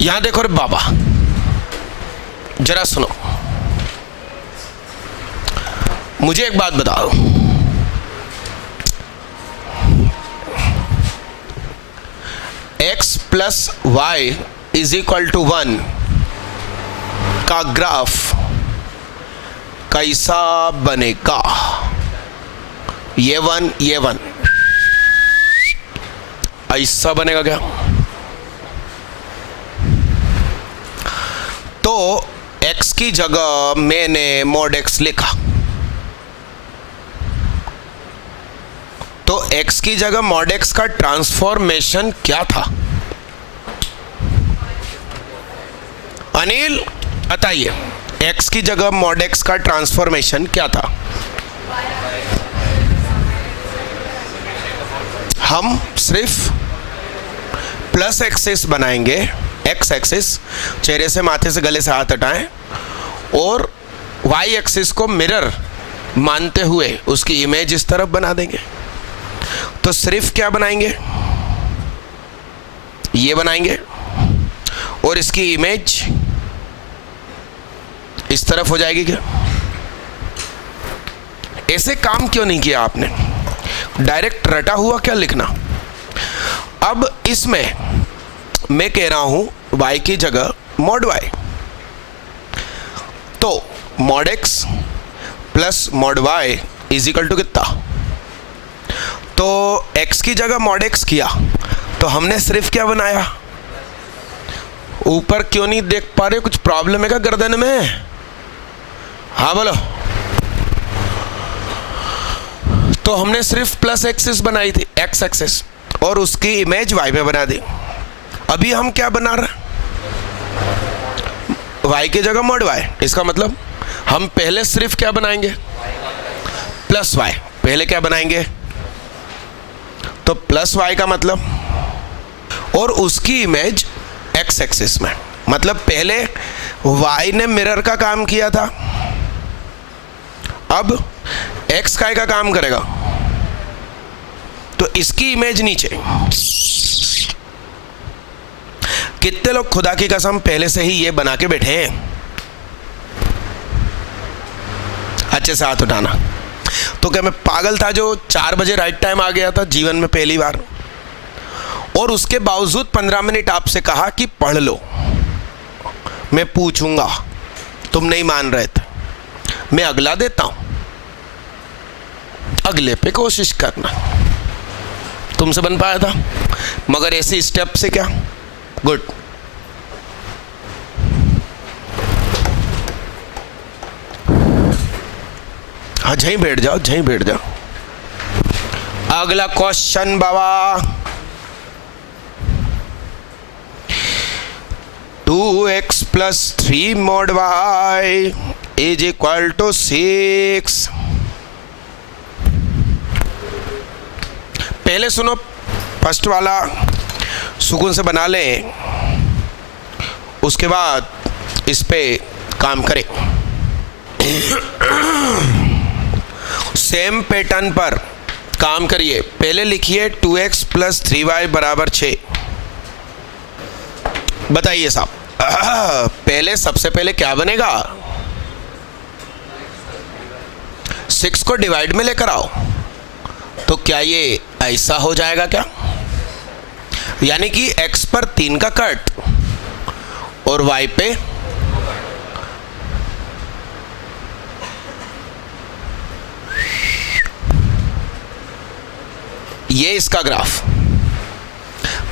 यहां देखो रे बाबा, जरा सुनो, मुझे एक बात बताओ, x plus y is equal to 1 का ग्राफ कैसा बनेगा? ये 1 ऐसा बनेगा क्या? तो x की जगह मैंने mod x लिखा, तो x की जगह mod x का ट्रांसफॉर्मेशन क्या था? अनिल बताइए, x की जगह mod x का ट्रांसफॉर्मेशन क्या था? हम सिर्फ प्लस एक्सिस बनाएंगे, एक्स एक्सिस, चेहरे से, माथे से, गले से हाथ हटाएं, और वाई एक्सिस को मिरर मानते हुए उसकी इमेज इस तरफ बना देंगे। तो सिर्फ क्या बनाएंगे? ये बनाएंगे और इसकी इमेज इस तरफ हो जाएगी क्या? ऐसे काम क्यों नहीं किया आपने? डायरेक्ट रटा हुआ क्या लिखना? अब इसमें मैं कह रहा हूं y की जगह mod y, तो mod x plus mod y is equal to कितना? तो x की जगह mod x किया, तो हमने सिर्फ क्या बनाया? ऊपर क्यों नहीं देख पा रहे? कुछ प्रॉब्लम है क्या गर्दन में? हाँ बोलो। तो हमने सिर्फ प्लस एक्सिस बनाई थी, एक्स एक्सिस, और उसकी इमेज y में बना दी। अभी हम क्या बना रहे? y की जगह mod y। इसका मतलब हम पहले सिर्फ क्या बनाएंगे? Plus y। पहले क्या बनाएंगे? तो प्लस y का मतलब, और उसकी इमेज x एक्सिस में, मतलब पहले y ने मिरर का काम किया था, अब x काय का काम करेगा, तो इसकी इमेज नीचे। कितने लोग खुदा की कसम पहले से ही ये बना के बैठे हैं? अच्छे से हाथ उठाना। तो क्या मैं पागल था जो 4 बजे राइट टाइम आ गया था जीवन में पहली बार, और उसके बावजूद 15 मिनट आपसे कहा कि पढ़ लो, मैं पूछूंगा, तुम नहीं मान रहे थे, मैं अगला देता हूं, अगले पे कोशिश करना। तुमसे बन पाया था, मगर ऐसे स्टेप से क्या? गुड। हाँ, यहीं बैठ जाओ, यहीं बैठ जाओ। अगला क्वेश्चन बाबा, 2x plus 3 mod y is equal to 6। पहले सुनो, फर्स्ट वाला सुकून से बना लें, उसके बाद इस पे काम करें। सेम पैटर्न पर काम करिए। पहले लिखिए 2x प्लस 3y बराबर 6। बताइए साहब, पहले सबसे पहले क्या बनेगा? 6 को डिवाइड में लेकर आओ, तो क्या ये ऐसा हो जाएगा क्या? यानी कि x पर 3 का कट और y पे ये इसका ग्राफ।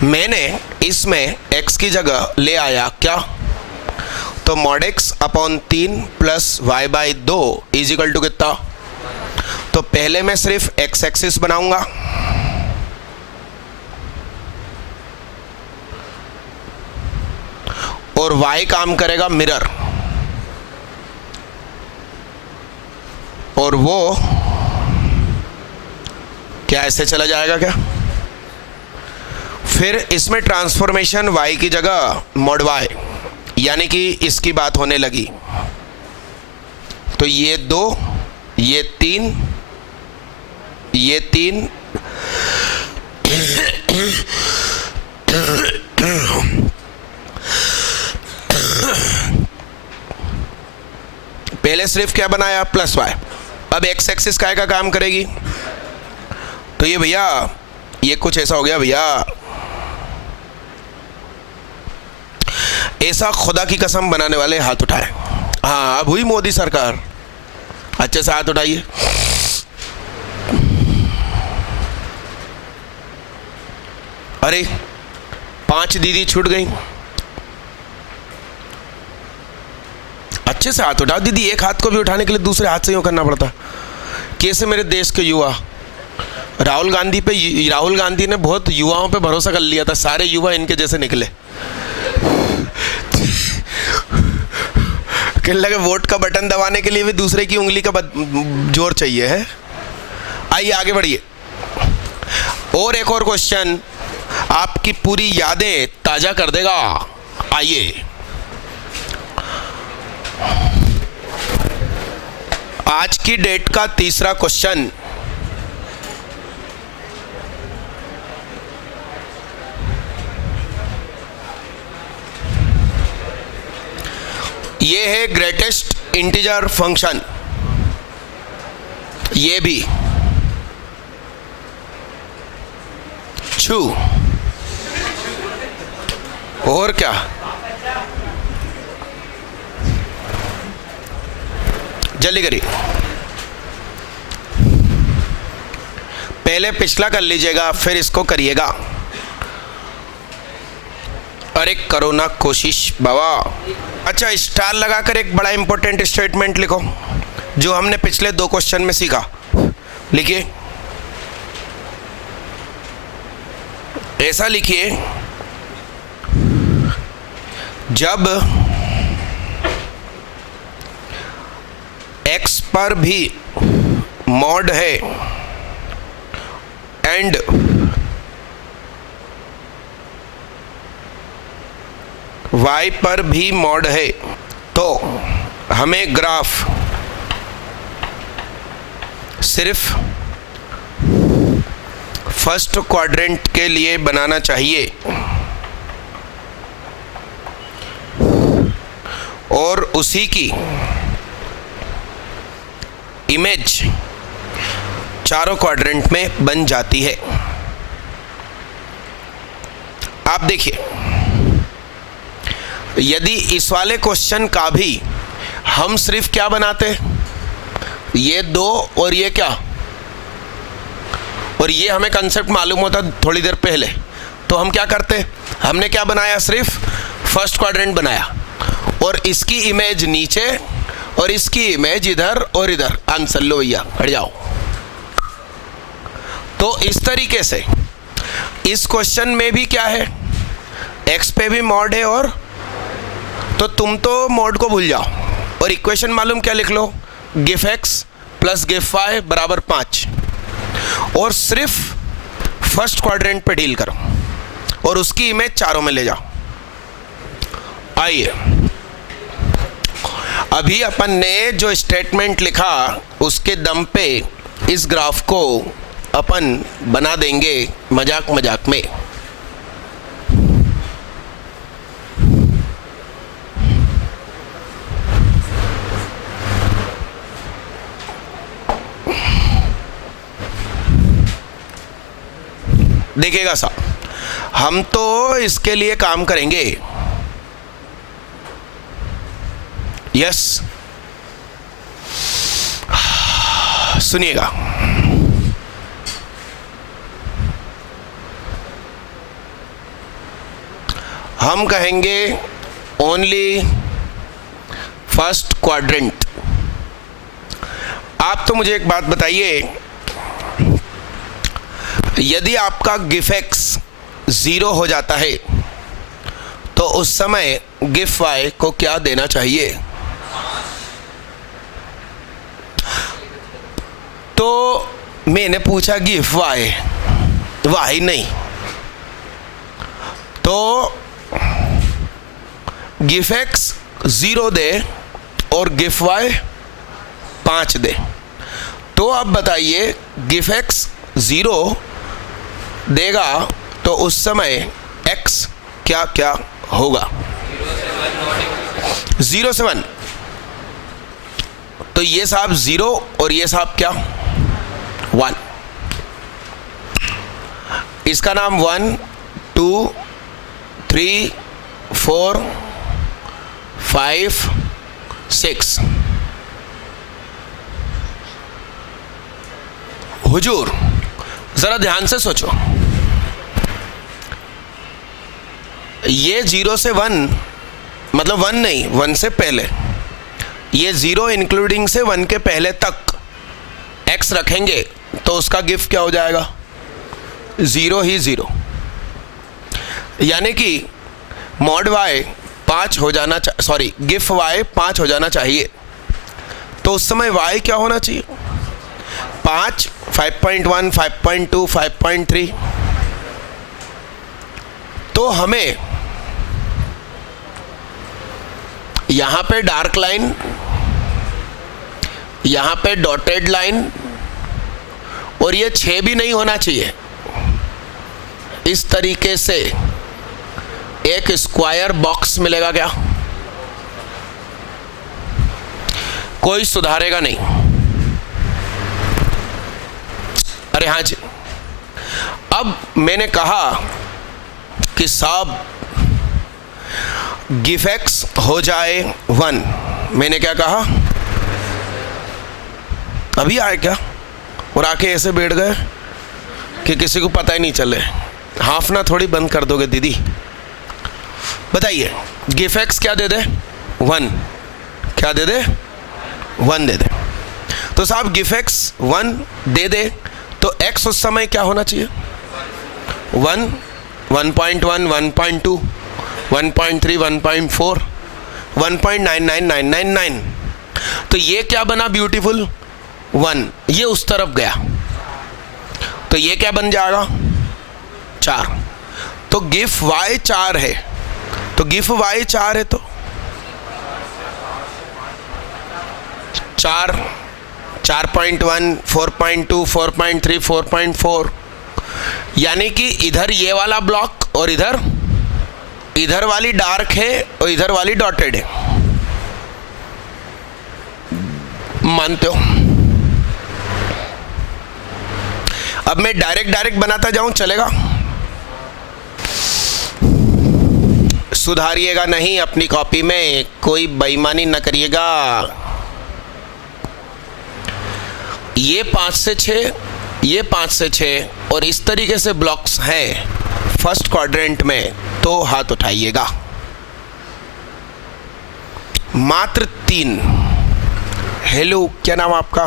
मैंने इसमें x की जगह ले आया क्या? तो mod x upon 3 plus y by 2 is equal to कितना? तो पहले मैं सिर्फ x एक्सिस बनाऊंगा, और y काम करेगा मिरर, और वो क्या ऐसे चला जाएगा क्या? फिर इसमें ट्रांसफॉर्मेशन y की जगह mod y, यानी कि इसकी बात होने लगी। तो ये 2, ये 3, ये 3, पहले सिर्फ क्या बनाया, प्लस वाई। अब एक्स एक्सिस काय का काम करेगी, तो ये भैया ये कुछ ऐसा हो गया भैया, ऐसा खुदा की कसम बनाने वाले हाथ उठाए। हाँ अब हुई मोदी सरकार, अच्छे से हाथ उठाइए। अरे 5 दीदी छूट गई, अच्छे से हाथ उठाओ दीदी। एक हाथ को भी उठाने के लिए दूसरे हाथ से यूँ करना पड़ता। कैसे मेरे देश के युवा, राहुल गांधी ने बहुत युवाओं पे भरोसा कर लिया था, सारे युवा इनके जैसे निकले। कहने लगे वोट का बटन दबाने के लिए भी दूसरे की उंगली का जोर चाहिए है। आइए आगे बढ़िए। और एक और क्वेश्चन आपकी पूरी यादें ताजा कर देगा। आइए आज की डेट का तीसरा क्वेश्चन, ये है ग्रेटेस्ट इंटीजर फंक्शन। ये भी छू और क्या, जल्दी करिए। पहले पिछला कर लीजिएगा फिर इसको करिएगा। अरे करो ना कोशिश बाबा। अच्छा स्टार लगाकर एक बड़ा इंपॉर्टेंट स्टेटमेंट लिखो जो हमने पिछले 2 क्वेश्चन में सीखा। लिखिए, ऐसा लिखिए, जब x पर भी मॉड है एंड y पर भी मॉड है तो हमें ग्राफ सिर्फ फर्स्ट क्वाड्रेंट के लिए बनाना चाहिए और उसी की इमेज चारों क्वाड्रेंट में बन जाती है। आप देखिए, यदि इस वाले क्वेश्चन का भी हम सिर्फ क्या बनाते, ये 2 और ये क्या, और ये हमें कंसेप्ट मालूम होता थोड़ी देर पहले, तो हम क्या करते, हमने क्या बनाया, सिर्फ फर्स्ट क्वाड्रेंट बनाया और इसकी इमेज नीचे और इसकी इमेज इधर और इधर। आंसर लो भैया, हट जाओ। तो इस तरीके से इस क्वेश्चन में भी क्या है, x पे भी मॉड है, और तो तुम तो मॉड को भूल जाओ और इक्वेशन मालूम क्या लिख लो, गिफ x प्लस गिफ y बराबर 5, और सिर्फ फर्स्ट क्वाड्रेंट पे डील करो और उसकी इमेज चारों में ले जाओ। आइए अभी अपन ने जो स्टेटमेंट लिखा उसके दम पे इस ग्राफ को अपन बना देंगे मजाक मजाक में। देखिएगा साहब, हम तो इसके लिए काम करेंगे। यस, सुनिएगा, हम कहेंगे ओनली फर्स्ट क्वाड्रेंट। आप तो मुझे एक बात बताइए, यदि आपका गिफ x 0 हो जाता है तो उस समय गिफ y को क्या देना चाहिए? तो मैंने पूछा गिफ y नहीं, तो गिफ x 0 दे और गिफ y 5 दे। तो अब बताइए, गिफ x 0 देगा तो उस समय x क्या क्या होगा? 0 से 1। तो ये साहब 0 और ये साहब क्या 1, इसका नाम 1 2 3 4 5 6। हुजूर जरा ध्यान से सोचो, ये 0 से 1 मतलब 1 नहीं, 1 से पहले, ये 0 इंक्लूडिंग से 1 के पहले तक x रखेंगे तो उसका गिफ क्या हो जाएगा 0 ही 0। यानी कि मॉड y 5 हो जाना सॉरी गिफ y 5 हो जाना चाहिए। तो उस समय y क्या होना चाहिए 5, 5.1, 5.2, 5.3। तो हमें यहां पे डार्क लाइन, यहां पे डॉटेड लाइन, और ये 6 भी नहीं होना चाहिए। इस तरीके से एक स्क्वायर बॉक्स मिलेगा क्या? कोई सुधारेगा नहीं। अरे हाँ जी, अब मैंने कहा कि साहब गिफ एक्स हो जाए 1, मैंने क्या कहा, अभी आए क्या और आके ऐसे बैठ गए कि किसी को पता ही नहीं चले। हाफना थोड़ी बंद कर दोगे दीदी? बताइए गिफ एक्स क्या दे दे 1, क्या दे दे 1 दे दे। तो साहब गिफ एक्स 1 दे दे तो x उस समय क्या होना चाहिए 1, 1.1, 1.2, 1.3, 1.4, 1.99999। तो ये क्या बना ब्यूटीफुल 1, ये उस तरफ गया तो ये क्या बन जाएगा 4। तो गिफ y 4 है, तो गिफ y 4 है तो 4, 4.1, 4.2, 4.3, 4.4, यानी कि इधर ये वाला ब्लॉक और इधर वाली डार्क है और इधर वाली डॉटेड है। मानते हो? अब मैं डायरेक्ट बनाता जाऊं चलेगा? सुधारिएगा नहीं अपनी कॉपी में, कोई बेईमानी न करिएगा। ये 5 से 6, ये 5 से 6 और इस तरीके से ब्लॉक्स हैं फर्स्ट क्वाड्रेंट में, तो हाथ उठाइएगा। मात्र 3। हेलो, क्या नाम आपका?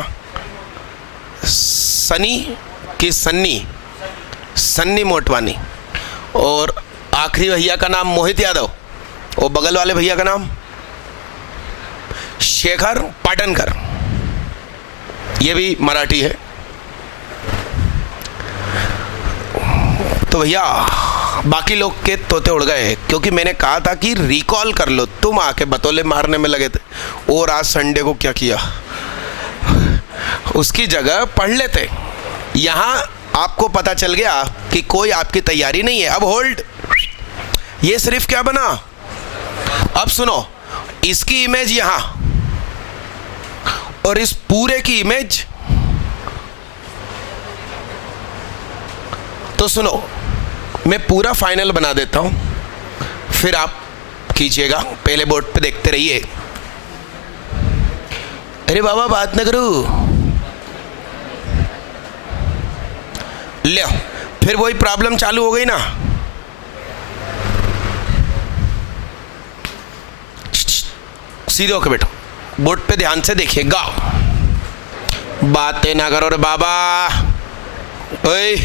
सनी कि सन्नी? सन्नी मोटवानी। और आखिरी भैया का नाम मोहित यादव, और बगल वाले भैया का नाम शेखर पाटनकर, ये भी मराठी है। तो भैया बाकी लोग के तोते उड़ गए, क्योंकि मैंने कहा था कि रिकॉल कर लो, तुम आके बतौले मारने में लगे थे। और आज संडे को क्या किया, उसकी जगह पढ़ लेते। यहाँ आपको पता चल गया कि कोई आपकी तैयारी नहीं है। अब होल्ड, ये सिर्फ क्या बना, अब सुनो, इसकी इमेज यहां और इस पूरे की इमेज, तो सुनो मैं पूरा फाइनल बना देता हूं, फिर आप कीजिएगा। पहले बोर्ड पे देखते रहिए। अरे बाबा बात न करो, ले फिर वही प्रॉब्लम चालू हो गई ना। सीधे होके बैठो, बोर्ड पे ध्यान से देखिएगा, बातें ना करो रे बाबा, ओए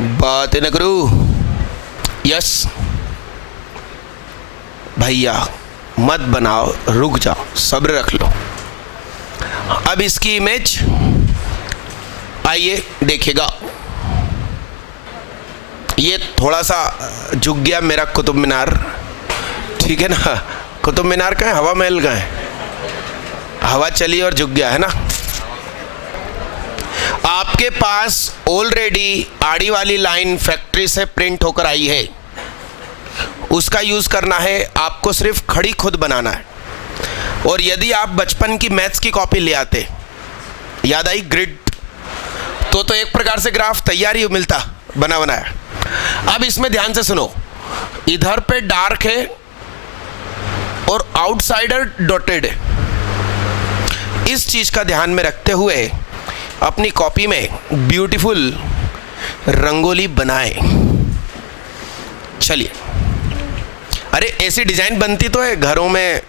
बातें ना करो। यस भैया मत बनाओ, रुक जाओ, सब्र रख लो। अब इसकी इमेज आइए देखिएगा। ये थोड़ा सा झुक गया मेरा कुतुब मीनार, ठीक है ना। कुतुब मीनार का है, हवा महल का है, हवा चली और झुक गया है ना। आपके पास ऑलरेडी आड़ी वाली लाइन फैक्ट्री से प्रिंट होकर आई है, उसका यूज करना है आपको, सिर्फ खड़ी खुद बनाना है। और यदि आप बचपन की मैथ्स की कॉपी ले आते, याद आई ग्रिड, तो एक प्रकार से ग्राफ तैयार ही मिलता बना बनाया। अब इसमें ध्यान से सुनो, इधर पे डार्क है और आउटसाइडर डॉटेड है। इस चीज का ध्यान में रखते हुए अपनी कॉपी में ब्यूटीफुल रंगोली बनाए। चलिए, अरे ऐसी डिजाइन बनती तो है घरों में,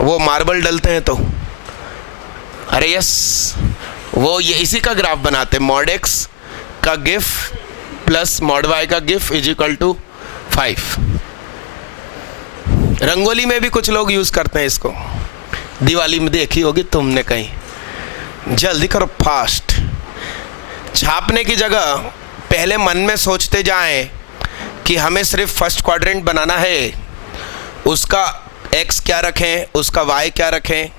वो मार्बल डलते हैं तो, अरे यस, वो ये इसी का ग्राफ बनाते, मॉड एक्स का गिफ प्लस मॉड वाई का GIF is equal to 5। Rangoli में भी कुछ लोग यूज करते हैं इसको, दिवाली में देखी होगी तुमने कहीं। जल्दी करो, फास्ट। छापने की जगह पहले मन में सोचते जाएं कि हमें सिर्फ फर्स्ट क्वाड्रेंट बनाना है, उसका एक्स क्या रखें, उसका वाई क्या रखें,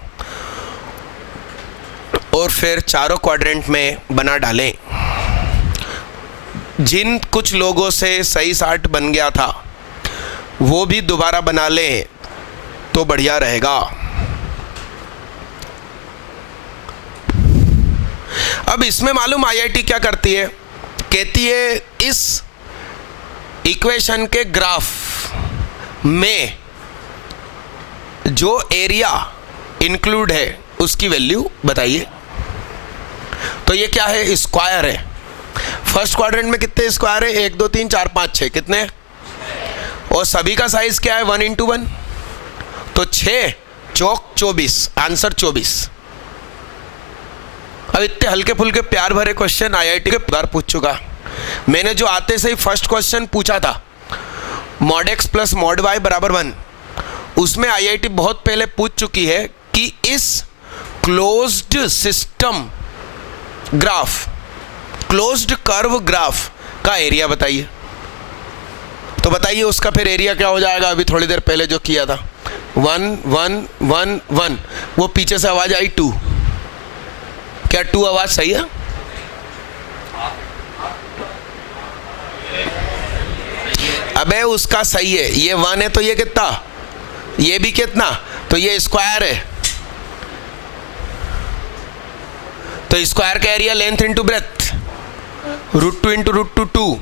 और फिर चारों क्वाड्रेंट में बना डालें। जिन कुछ लोगों से सही साठ बन गया था वो भी दोबारा बना लें तो बढ़िया रहेगा। अब इसमें मालूम आईआईटी क्या करती है, कहती है इस इक्वेशन के ग्राफ में जो एरिया इंक्लूड है उसकी वैल्यू बताइए। तो ये क्या है, स्क्वायर है। फर्स्ट क्वाड्रेंट में कितने स्क्वायर है, 1 2 3 4 5 6, कितने, और सभी का साइज क्या है 1 × 1, तो 6 चौक 24, आंसर 24। अब इतने हल्के फुल्के प्यार भरे क्वेश्चन आईआईटी के बार पूछ चुका। मैंने जो आते से ही फर्स्ट क्वेश्चन पूछा था, mod x plus mod y बराबर 1, उसमें आईआईटी बहुत पहले पूछ चुकी है कि इस closed system graph, closed curve graph का एरिया बताइए। तो बताइए उसका फिर एरिया क्या हो जाएगा। अभी थोड़ी देर पहले जो किया था 1 1 1 1, वो पीछे से आवाज आई 2, क्या 2 आवाज सही है? अबे उसका सही है, ये 1 है तो ये कितना, ये भी कितना, तो ये स्क्वायर है, तो स्क्वायर का area length into breadth, √2 into √2।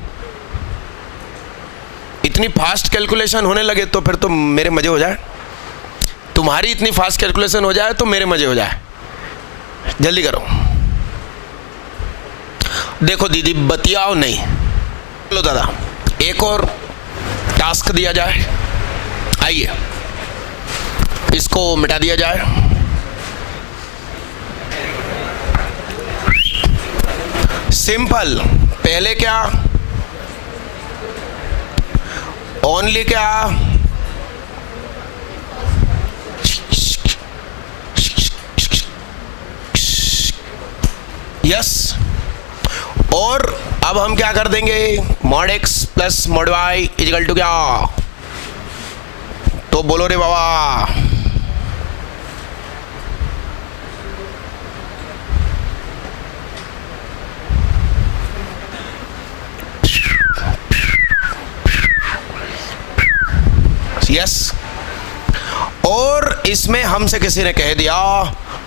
इतनी फास्ट कैलकुलेशन होने लगे तो फिर तो मेरे मजे हो जाए, तुम्हारी इतनी फास्ट कैलकुलेशन हो जाए तो मेरे मजे हो जाए। जल्दी करो, देखो दीदी बतियाओ नहीं। चलो दादा, एक और टास्क दिया जाए, आइए इसको मिटा दिया जाए। सिंपल, पहले क्या, ओनली क्या, यस, और अब हम क्या कर देंगे, mod x plus mod y equal to क्या, तो बोलो रे बाबा। यस, और इसमें हमसे किसी ने कह दिया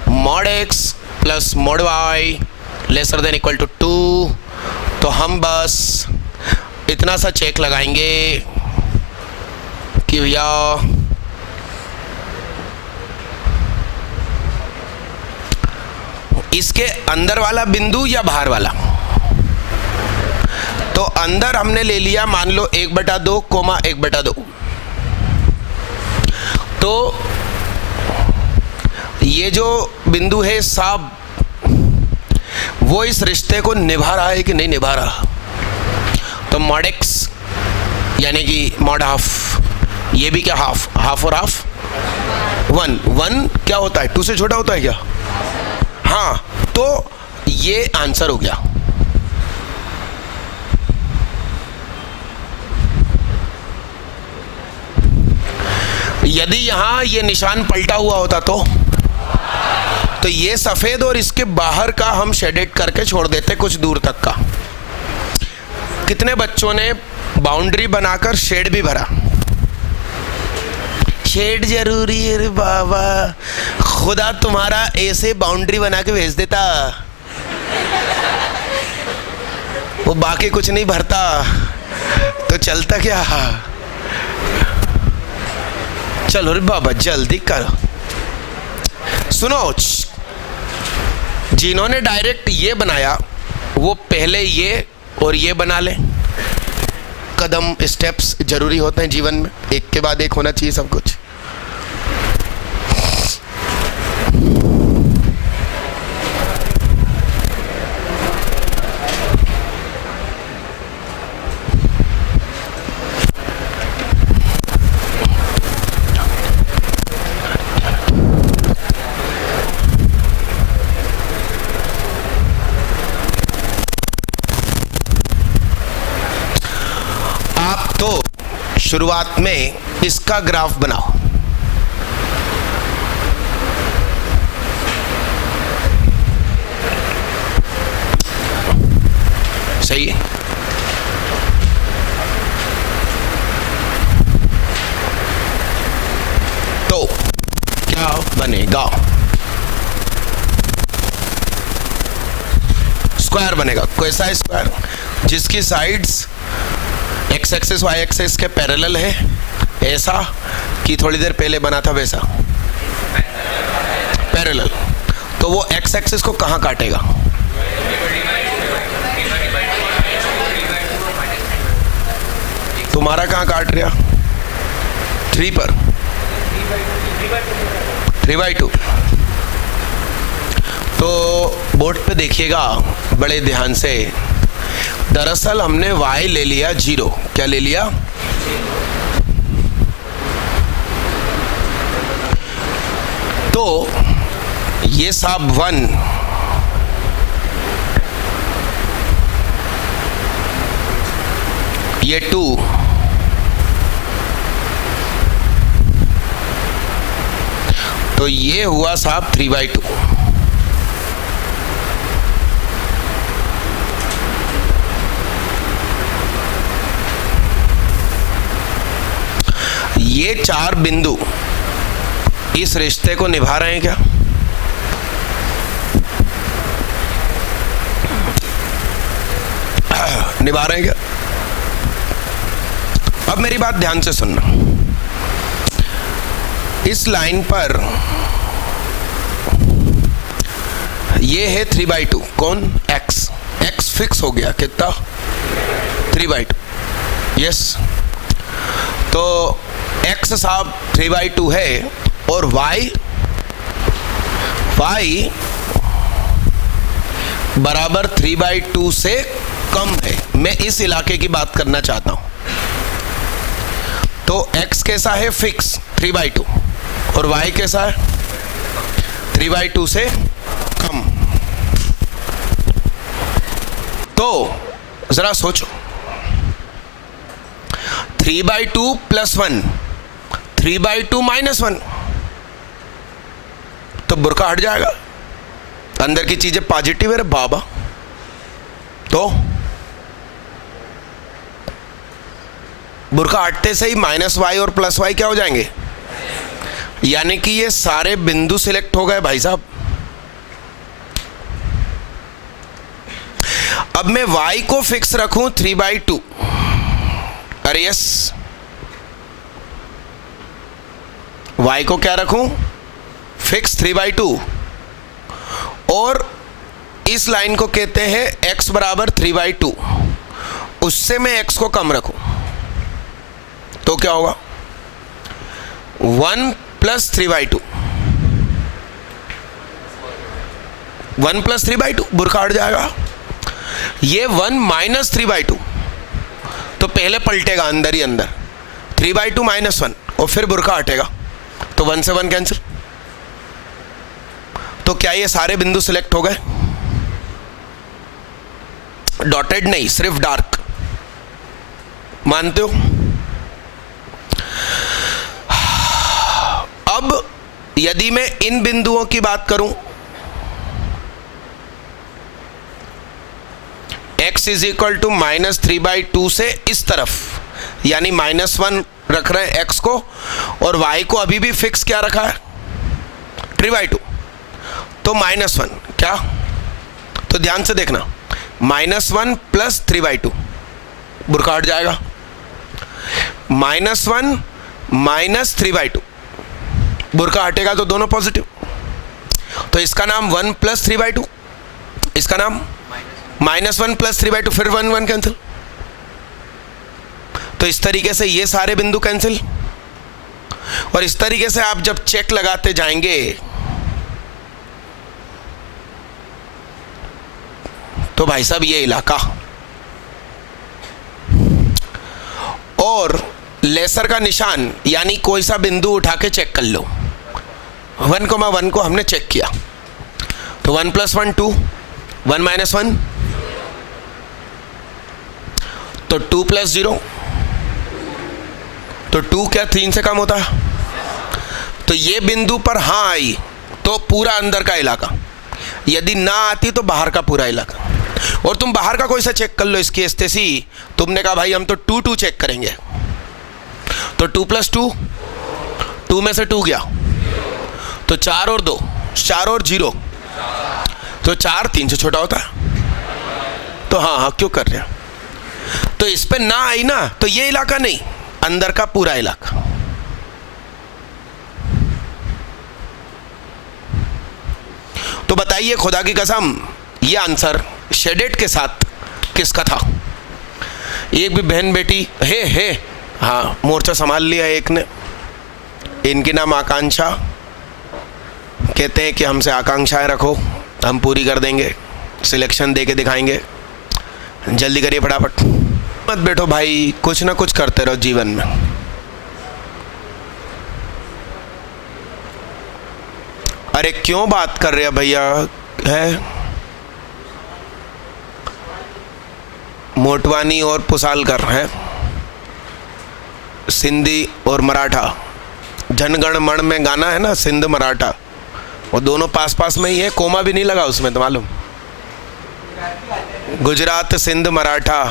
mod x plus mod y lesser than equal to 2, तो हम बस इतना सा चेक लगाएंगे कि भैया इसके अंदर वाला बिंदु या बाहर वाला। तो अंदर हमने ले लिया मान लो 1/2, 1/2, तो ये जो बिंदु है साहब, वो इस रिश्ते को निभा रहा है कि नहीं निभा रहा। तो मॉड एक्स यानी कि मॉड हाफ, ये भी क्या हाफ, हाफ और हाफ 1 1 क्या होता है, 2 से छोटा होता है क्या, हाँ, तो ये आंसर हो गया। यदि यहां ये निशान पलटा हुआ होता तो ये सफेद और इसके बाहर का हम शेडेड करके छोड़ देते कुछ दूर तक का। कितने बच्चों ने बाउंड्री बनाकर शेड भी भरा, शेड जरूरी है रे बाबा, खुदा तुम्हारा ऐसे बाउंड्री बना के भेज देता, वो बाकी कुछ नहीं भरता तो चलता क्या। चलो रे बाबा जल्दी करो। सुनो, जिन्होंने डायरेक्ट ये बनाया वो पहले ये और ये बना लें। कदम, स्टेप्स जरूरी होते हैं जीवन में, एक के बाद एक होना चाहिए सब कुछ। शुरुआत में इसका ग्राफ बनाओ। सही है। तो क्या बनेगा? स्क्वायर बनेगा। कैसा है स्क्वायर? जिसकी sides x axis y axis के पैरेलल है, ऐसा कि थोड़ी देर पहले बना था वैसा पैरेलल। तो वो एक्स एक्सिस को कहाँ काटेगा? तुम्हारा कहाँ काट रहा? 3 पर, 3/2। तो बोर्ड पे देखिएगा बड़े ध्यान से। दरअसल हमने y ले लिया 0। क्या ले लिया? तो ये साब 1, ये 2, तो ये हुआ साब 3/2। ये 4 बिंदु इस रिश्ते को निभा रहे हैं क्या? निभा रहे हैं क्या? अब मेरी बात ध्यान से सुनना। इस लाइन पर ये है 3/2। कौन? x। x फिक्स हो गया। कितना? 3/2। यस। तो x साहब 3/2 है और y बराबर 3/2 से कम है। मैं इस इलाके की बात करना चाहता हूं। तो x कैसा है? फिक्स 3/2। और y कैसा है? 3/2 से कम। तो जरा सोचो, 3/2 + 1, 3/2 - 1, तो बुरका हट जाएगा। अंदर की चीजें पॉजिटिव है रे बाबा। तो बुरका हटते से ही -y और +y क्या हो जाएंगे? यानी कि ये सारे बिंदु सिलेक्ट हो गए भाई साहब। अब मैं y को फिक्स रखूं 3/2। अरे यस, y को क्या रखूं? फिक्स 3/2। और इस लाइन को कहते हैं x बराबर 3/2। उससे मैं x को कम रखूं तो क्या होगा? 1 + 3/2। 1 + 3/2 बुरका हट जाएगा। ये 1 - 3/2, तो पहले पलटेगा अंदर ही अंदर। 3/2 - 1 और फिर बुरका हटेगा। तो 1 से 1 कैंसिल। तो क्या ये सारे बिंदु सिलेक्ट हो गए? डॉटेड नहीं, सिर्फ डार्क। मानते हो? अब यदि मैं इन बिंदुओं की बात करूं, x = -3/2 से इस तरफ, यानी -1 रख रहे हैं x को, और y को अभी भी फिक्स क्या रखा है, 3/2, तो -1 क्या, तो ध्यान से देखना, -1 + 3/2, बुरका हट जाएगा, -1 - 3/2, बुरका हटेगा तो दोनों पॉजिटिव, तो इसका नाम 1 + 3/2, इसका नाम -1 + 3/2, फिर 1 1 कैंसिल, तो इस तरीके से ये सारे बिंदु कैंसिल, और इस तरीके से आप जब चेक लगाते जाएंगे तो भाई साहब ये इलाका, और लेसर का निशान यानी कोई सा बिंदु उठा के चेक कर लो, 1,1 को हमने चेक किया, तो 1 + 1 2, 1 - 1, तो 2 + 0, तो 2 क्या 3 से कम होता है, तो ये बिंदु पर हाँ आई तो पूरा अंदर का इलाका, यदि ना आती तो बाहर का पूरा इलाका, और तुम बाहर का कोई सा चेक कर लो, इसकी एस्टेसी, तुमने कहा भाई हम तो 2 2 चेक करेंगे, तो 2 + 2, 2 में से 2 गया, तो 4 और 2, 4 और 0, तो 4 3 से छोटा होता है, तो हाँ क्यों कर रहे हैं, तो इस पे ना आई ना, तो ये इलाका नहीं, अंदर का पूरा इलाका। तो बताइए खुदा की कसम, ये आंसर शेडेड के साथ किसका था, एक भी बहन बेटी है, हाँ मोर्चा संभाल लिया एक ने, इनकी नाम आकांक्षा, कहते हैं कि हमसे आकांक्षाएं रखो, हम पूरी कर देंगे, सिलेक्शन दे के दिखाएंगे, जल्दी करिए फटाफट, मत बैठो भाई, कुछ ना कुछ करते रहो जीवन में। अरे क्यों बात कर रहे हैं भैया, है मोटवानी और पुसालकर है, सिंधी और मराठा, जनगण मन में गाना है ना, सिंध मराठा, वो दोनों पास पास में ही है, कोमा भी नहीं लगा उसमें, तो मालूम, गुजरात सिंध मराठा,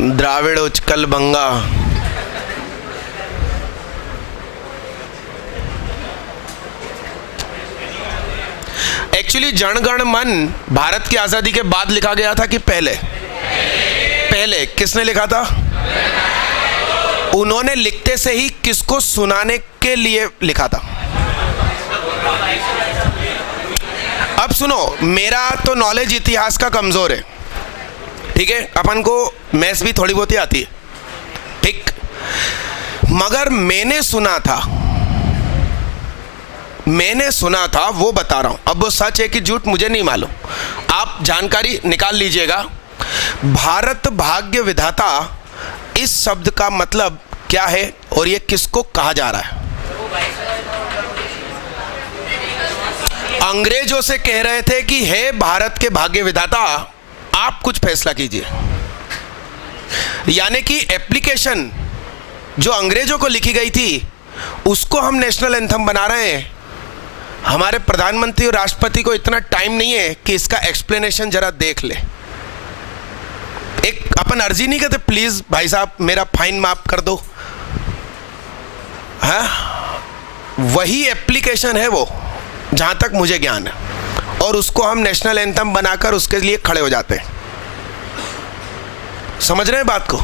द्राविड़ उत्कल बंगा, एक्चुअली जनगण मन भारत की आजादी के बाद लिखा गया था कि पहले, पहले किसने लिखा था, उन्होंने लिखते से ही किसको सुनाने के लिए लिखा था। अब सुनो, मेरा तो नॉलेज इतिहास का कमजोर है, ठीक है, अपन को मैथ्स भी थोड़ी बहुत ही आती है, ठीक, मगर मैंने सुना था वो बता रहा हूं, अब वो सच है कि झूठ मुझे नहीं मालूम, आप जानकारी निकाल लीजिएगा। भारत भाग्य विधाता, इस शब्द का मतलब क्या है और ये किसको कहा जा रहा है। अंग्रेजों से कह रहे थे कि हे भारत के भाग्य विधाता, आप कुछ फैसला कीजिए, यानी कि एप्लीकेशन जो अंग्रेजों को लिखी गई थी उसको हम नेशनल एंथम बना रहे हैं। हमारे प्रधानमंत्री और राष्ट्रपति को इतना टाइम नहीं है कि इसका एक्सप्लेनेशन जरा देख ले। एक अपन अर्जी नहीं करते, प्लीज भाई साहब मेरा फाइन माफ कर दो, हाँ, वही एप्लीकेशन है वो, जहां तक मुझे ज्ञान है, और उसको हम नेशनल एंथम बनाकर उसके लिए खड़े हो जाते हैं। समझ रहे हैं बात को।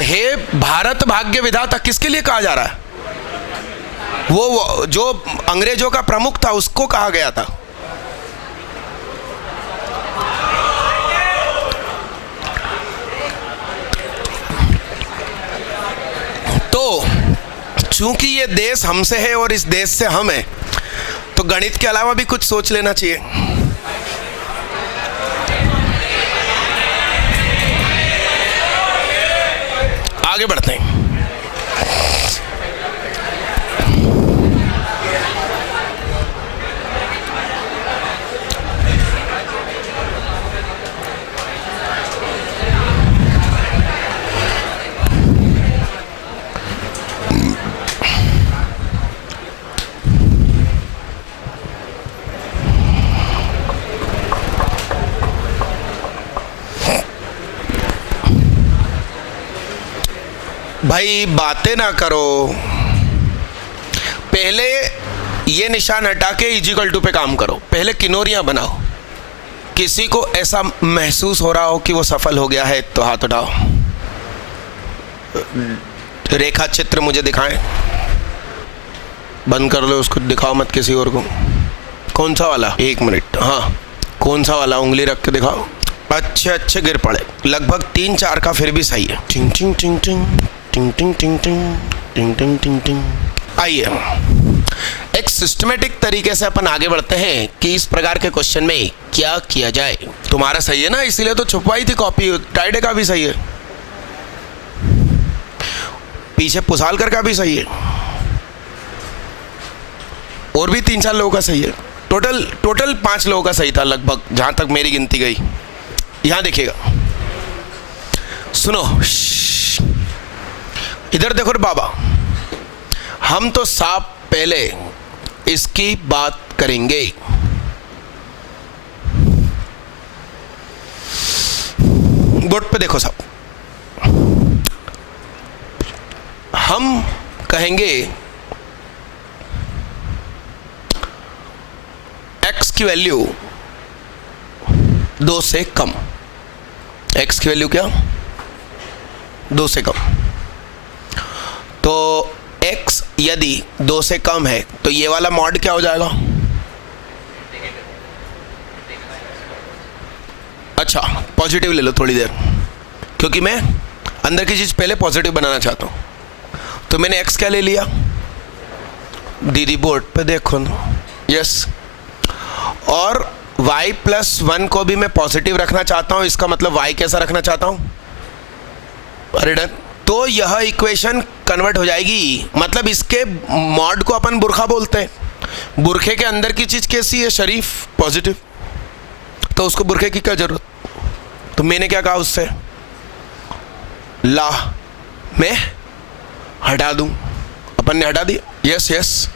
हे भारत भाग्य विधाता किसके लिए कहा जा रहा है, वो जो अंग्रेजों का प्रमुख था उसको कहा गया था। तो चूंकि ये देश हमसे है और इस देश से हम हैं, तो गणित के अलावा भी कुछ सोच लेना चाहिए। आगे बढ़ते हैं। भाई बातें ना करो, पहले ये निशान हटा के इजिकल टू पे काम करो, पहले किनोरियां बनाओ। किसी को ऐसा महसूस हो रहा हो कि वो सफल हो गया है तो हाथ उठाओ। रेखा चित्र मुझे दिखाएं, बंद कर लो उसको, दिखाओ मत किसी और को। कौन सा वाला? 1 मिनट। हाँ, कौन सा वाला? उंगली रख के दिखाओ। अच्छे गिर पड़े, लगभग 3-4 का फिर भी सही है। टिंग टिंग टिंग टिंग टिंग टिंग टिंग टिंग टिंग टिंग टिंग। आइए एक सिस्टमेटिक तरीके से अपन आगे बढ़ते हैं कि इस प्रकार के क्वेश्चन में क्या किया जाए। तुम्हारा सही है ना, इसीलिए तो छुपवाई थी कॉपी। टाइडे का भी सही है, पीछे पुसालकर का भी सही है, और भी 3-4 लोगों का सही है। टोटल 5 लोगों का सही था लगभग, जहां तक मेरी गिनती गई। यहां देखिएगा, सुनो, इधर देखो रे बाबा, हम तो साफ पहले इसकी बात करेंगे। बोर्ड पे देखो सब, हम कहेंगे x की वैल्यू 2 से कम। x की वैल्यू क्या? 2 से कम। तो x यदि 2 से कम है तो ये वाला मॉड क्या हो जाएगा? अच्छा, पॉजिटिव ले लो थोड़ी देर, क्योंकि मैं अंदर की चीज पहले पॉजिटिव बनाना चाहता हूं। तो मैंने x क्या ले लिया? दीदी बोर्ड पे देखो ना, यस। और y + 1 को भी मैं पॉजिटिव रखना चाहता हूं, इसका मतलब y कैसा रखना चाहता हूं? अरे डन। तो यह इक्वेशन कन्वर्ट हो जाएगी, मतलब इसके मॉड को अपन बुरखा बोलते हैं। बुरखे के अंदर की चीज कैसी है? शरीफ, पॉजिटिव। तो उसको बुरखे की क्या जरूरत? तो मैंने क्या कहा उससे? ला मैं हटा दूं। अपन ने हटा दिया, यस यस।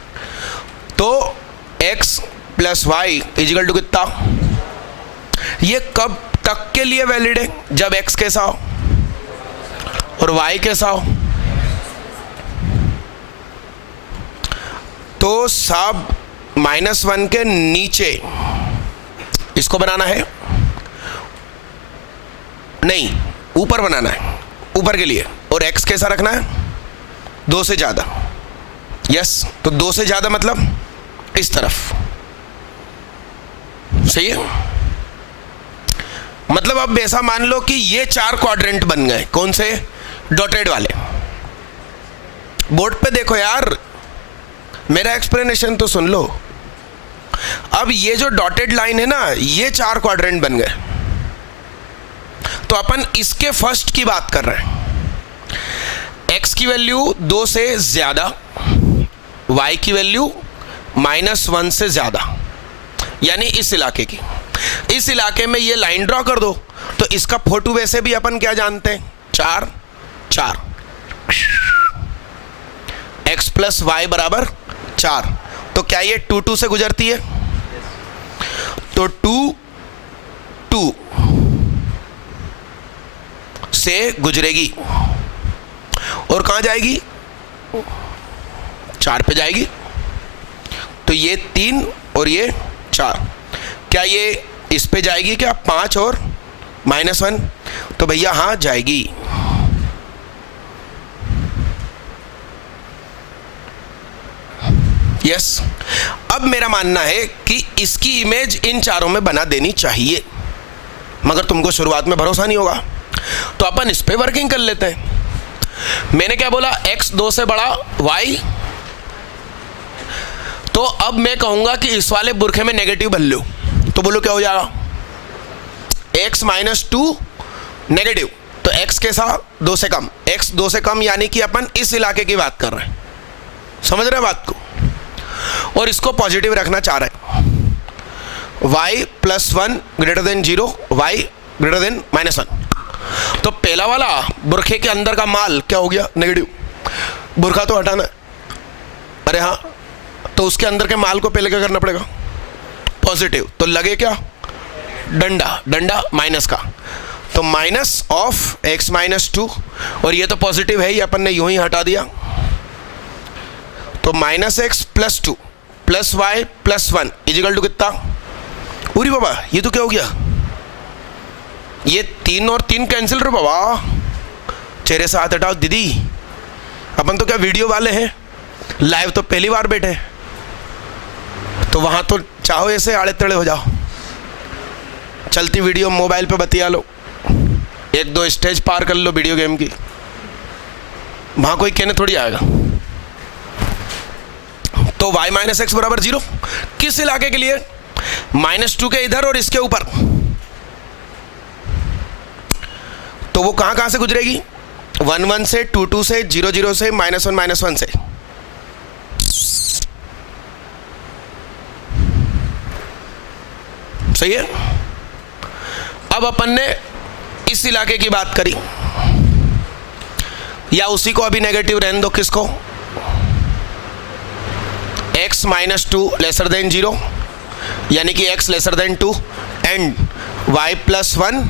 तो x + y = कितना? ये कब तक के लिए वैलिड है? जब x कैसा हो और y कैसा हो। तो सब -1 के नीचे इसको बनाना है, नहीं ऊपर बनाना है, ऊपर के लिए। और x कैसा रखना है? 2 से ज्यादा, यस। तो 2 से ज्यादा मतलब इस तरफ, सही है। मतलब अब ऐसा मान लो कि ये 4 क्वाड्रेंट बन गए। कौन से? डॉटेड वाले। बोर्ड पे देखो यार, मेरा एक्सप्लेनेशन तो सुन लो। अब ये जो डॉटेड लाइन है ना, ये 4 क्वाड्रेंट बन गए। तो अपन इसके फर्स्ट की बात कर रहे हैं। x की वैल्यू 2 से ज्यादा, y की वैल्यू -1 से ज्यादा, यानी इस इलाके की। इस इलाके में ये लाइन ड्रॉ कर दो। तो इसका फोटो वैसे भी अपन क्या जानते हैं? 4 4। x + y = 4। तो क्या ये 2 2 से गुजरती है? तो 2 2 से गुजरेगी और कहां जाएगी? 4 पे जाएगी। तो ये 3 और ये 4, क्या ये इस पे जाएगी क्या? 5 और -1। तो भैया हाँ जाएगी। यस। अब मेरा मानना है कि इसकी इमेज इन चारों में बना देनी चाहिए, मगर तुमको शुरुआत में भरोसा नहीं होगा, तो अपन इस पे वर्किंग कर लेते हैं। मैंने क्या बोला? x 2 से बड़ा, y। तो अब मैं कहूंगा कि इस वाले बुरखे में नेगेटिव भर लो। तो बोलो क्या हो जाएगा? x - 2 negative. तो x कैसा? 2 से कम। x 2 से कम यानी कि अपन इस इलाके की बात कर रहे हैं, समझ रहे हैं बात को। और इसको पॉजिटिव रखना चाह रहे हैं। y + 1 > 0, y > -1। तो पहला वाला बुरखे के अंदर का माल क्या हो गया? नेगेटिव। बुरखा तो हटाना है, अरे हाँ। तो उसके अंदर के माल को पहले क्या करना पड़ेगा? पॉजिटिव। तो लगे क्या? डंडा, डंडा माइनस का। तो तो माइनस ऑफ x माइनस 2, और ये तो पॉजिटिव है ही, अपन ने यूं ही हटा दिया, तो minus x plus 2 plus y plus 1 is equal to कितना? उरी बाबा ये तो क्या हो गया, ये 3 और 3 कैंसिल रे बाबा, चेहरे से हाथ हटाओ दीदी, अपन तो क्या वीडियो वाले हैं, लाइव तो पहली बार बैठे, तो वहां तो चाहो ऐसे आड़े तड़े हो जाओ, चलती वीडियो मोबाइल पे बतिया लो, 1-2 स्टेज पार कर लो वीडियो गेम की, वहां कोई कहने थोड़ी आएगा। तो y माइनस एक्स बराबर 0 किस इलाके के लिए? -2 के इधर और इसके ऊपर, तो वो कहां कहां से गुजरेगी? 1-1 से, 2-2 से, 0-0 से, -1 से। सही है। अब अपन ने इस इलाके की बात करी, या उसी को अभी नेगेटिव रहने दो, किसको? x माइनस 2 लेसर देन 0, यानी कि x lesser than 2 and y plus 1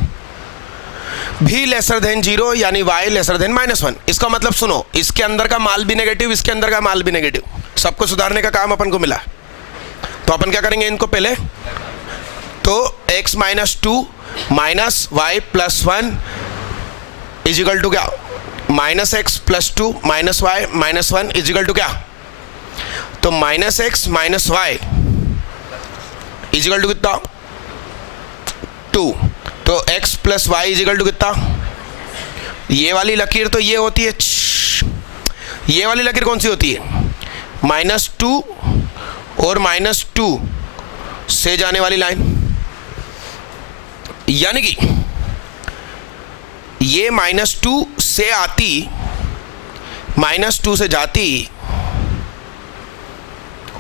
भी लेसर देन 0, यानी y लेसर देन -1। इसका मतलब सुनो, इसके अंदर का माल भी नेगेटिव, इसके अंदर का माल भी नेगेटिव, सबको सुधारने का काम अपन को मिला। तो अपन क्या करेंगे इनको पहले, तो x minus 2 minus y plus 1 is equal to क्या? Minus x plus 2 minus y minus 1 is equal to क्या? तो minus x minus y is equal to कितना? 2। तो x plus y is equal to कितना? ये वाली लकीर तो ये होती है, ये वाली लकीर कौन सी होती है? -2 और -2 से जाने वाली लाइन, यानी कि ये -2 से आती, -2 से जाती,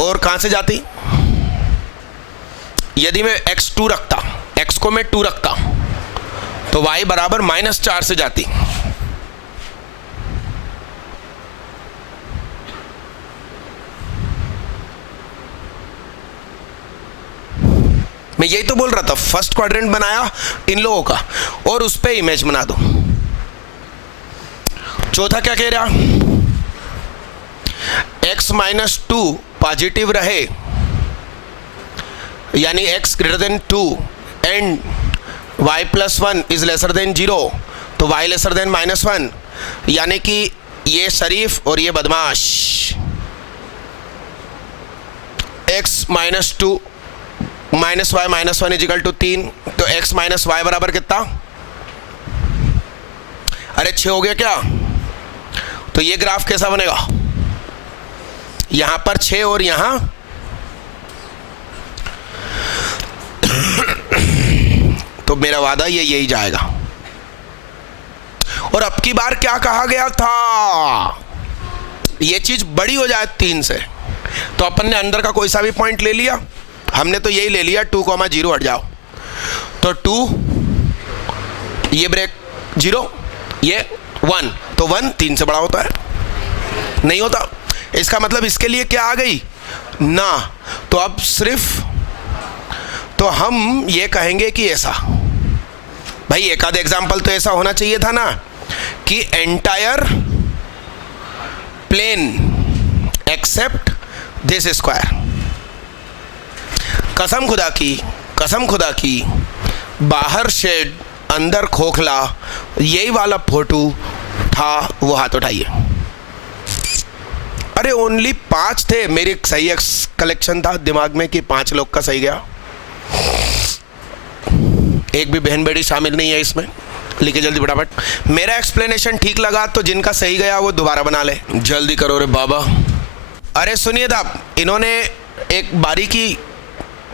और कहां से जाती? यदि मैं x2 रखता, x को मैं 2 रखता, तो y बराबर -4 से जाती। मैं यही तो बोल रहा था, फर्स्ट क्वाड्रेंट बनाया इन लोगों का और उस पे इमेज बना दो। चौथा क्या कह रहा? x माइनस 2 पॉजिटिव रहे, यानी x greater than 2 and y plus 1 is lesser than 0, तो y लेसर देन -1, यानी कि ये शरीफ और ये बदमाश। x minus 2 minus y minus 1 is equal to 3, तो x माइनस वाई बराबर कितना? अरे 6 हो गया क्या? तो ये ग्राफ कैसा बनेगा? यहां पर 6 और यहां तो मेरा वादा ये यही जाएगा। और अब की बार क्या कहा गया था? ये चीज बड़ी हो जाए 3 से, तो अपन ने अंदर का कोई सा भी पॉइंट ले लिया, हमने तो यही ले लिया 2,0 हट जाओ, तो 2 ये ब्रेक 0 ये 1, तो 1 3 से बड़ा होता है, नहीं होता। इसका मतलब इसके लिए क्या आ गई ना, तो अब सिर्फ तो हम ये कहेंगे कि ऐसा, भाई एक आध एग्जाम्पल तो ऐसा होना चाहिए था ना कि entire plane except this square. कसम खुदा की बाहर शेड अंदर खोखला, यही वाला फोटो था, वो हाथ उठाइए। अरे ओनली 5 थे, मेरी सही कलेक्शन था दिमाग में कि 5 लोग का सही गया, एक भी बहन बेटी शामिल नहीं है इसमें। लिखिए जल्दी फटाफट। मेरा एक्सप्लेनेशन ठीक लगा तो जिनका सही गया वो दोबारा बना ले, जल्दी करो रे बाबा। अरे सुनिए आप, इन्होंने एक बारीकी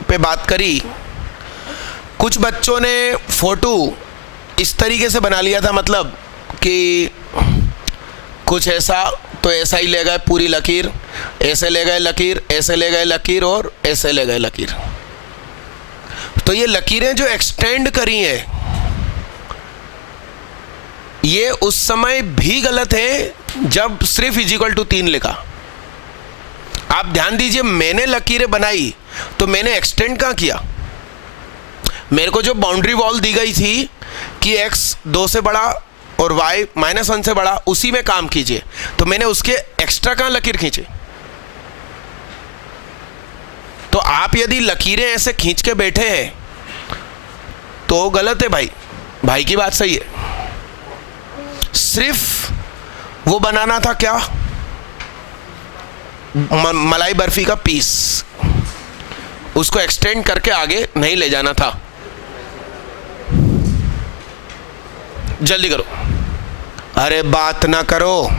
पे बात करी, कुछ बच्चों ने फोटो इस तरीके से बना लिया था, मतलब कि कुछ ऐसा तो ऐसा ही ले गए पूरी लकीर, ऐसे ले गए लकीर, ऐसे ले गए लकीर और ऐसे ले गए लकीर। तो ये लकीरें जो एक्सटेंड करी हैं ये उस समय भी गलत है जब सिर्फ इजिकल टू 3 लिखा। आप ध्यान दीजिए, मैंने लकीरें बनाई तो मैंने एक्सटेंड कहाँ किया? मेरे को जो बाउंड्री वॉल दी गई थी कि x 2 से बड़ा और y -1 से बड़ा, उसी में काम कीजिए। तो मैंने उसके एक्स्ट्रा कहाँ लकीर खींचे? तो आप यदि लकीरें ऐसे खींच के बैठे हैं तो गलत है भाई। भाई की बात सही है। सिर्फ वो बनाना था क्या, मलाई बर्फी का पीस, उसको एक्सटेंड करके आगे नहीं ले जाना था। जल्दी करो। अरे बात ना करो,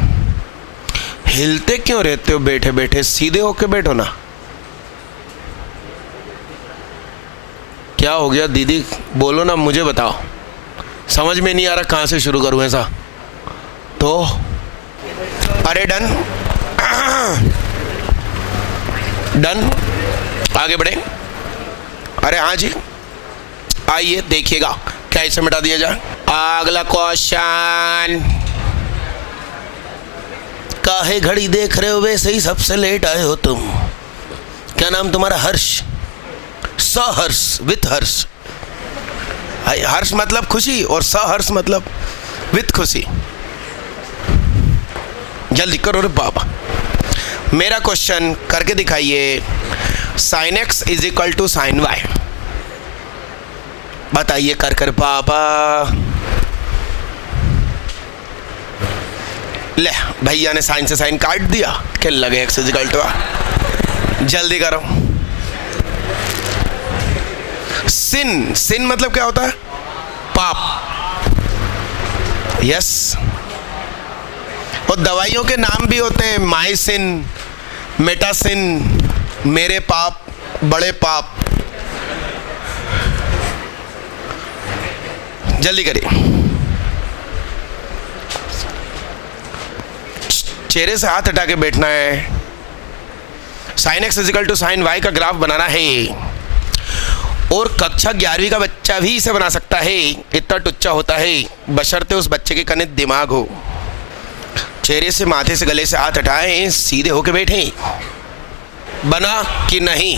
हिलते क्यों रहते हो बैठे बैठे? सीधे होके बैठो ना। क्या हो गया दीदी, बोलो ना, मुझे बताओ। समझ में नहीं आ रहा कहाँ से शुरू करूँ ऐसा तो। अरे डन डन, आगे बढ़े। अरे हाँ जी, आइए देखिएगा क्या इसे मिटा दिया जाए। अगला क्वेश्चन। काहे घड़ी देख रहे हो, वैसे ही सबसे लेट आए हो तुम। क्या नाम तुम्हारा? हर्ष। सहर्ष, विथ हर्ष। हर्ष मतलब खुशी और सहर्ष मतलब विथ खुशी। जल्दी करो रे बाबा। मेरा क्वेश्चन करके दिखाइए। sin x = sin y। बताइए कर कर पापा। ले भैया ने साइन से साइन काट दिया, क्या लगे x = जल्दी करो। सिन मतलब क्या होता है? पाप। यस। और दवाइयों के नाम भी होते हैं, माइसिन, मेटासिन, मेरे पाप, बड़े पाप। जल्दी करिए। चेहरे से हाथ हटा के बैठना है। sin x = sin y का ग्राफ बनाना है। और कक्षा 11वीं का बच्चा भी इसे बना सकता है, इतना टुच्चा होता है, बशर्ते उस बच्चे के कने दिमाग हो। चेहरे से, माथे से, गले से हाथ हटाएं, सीधे होके बैठें। बना कि नहीं?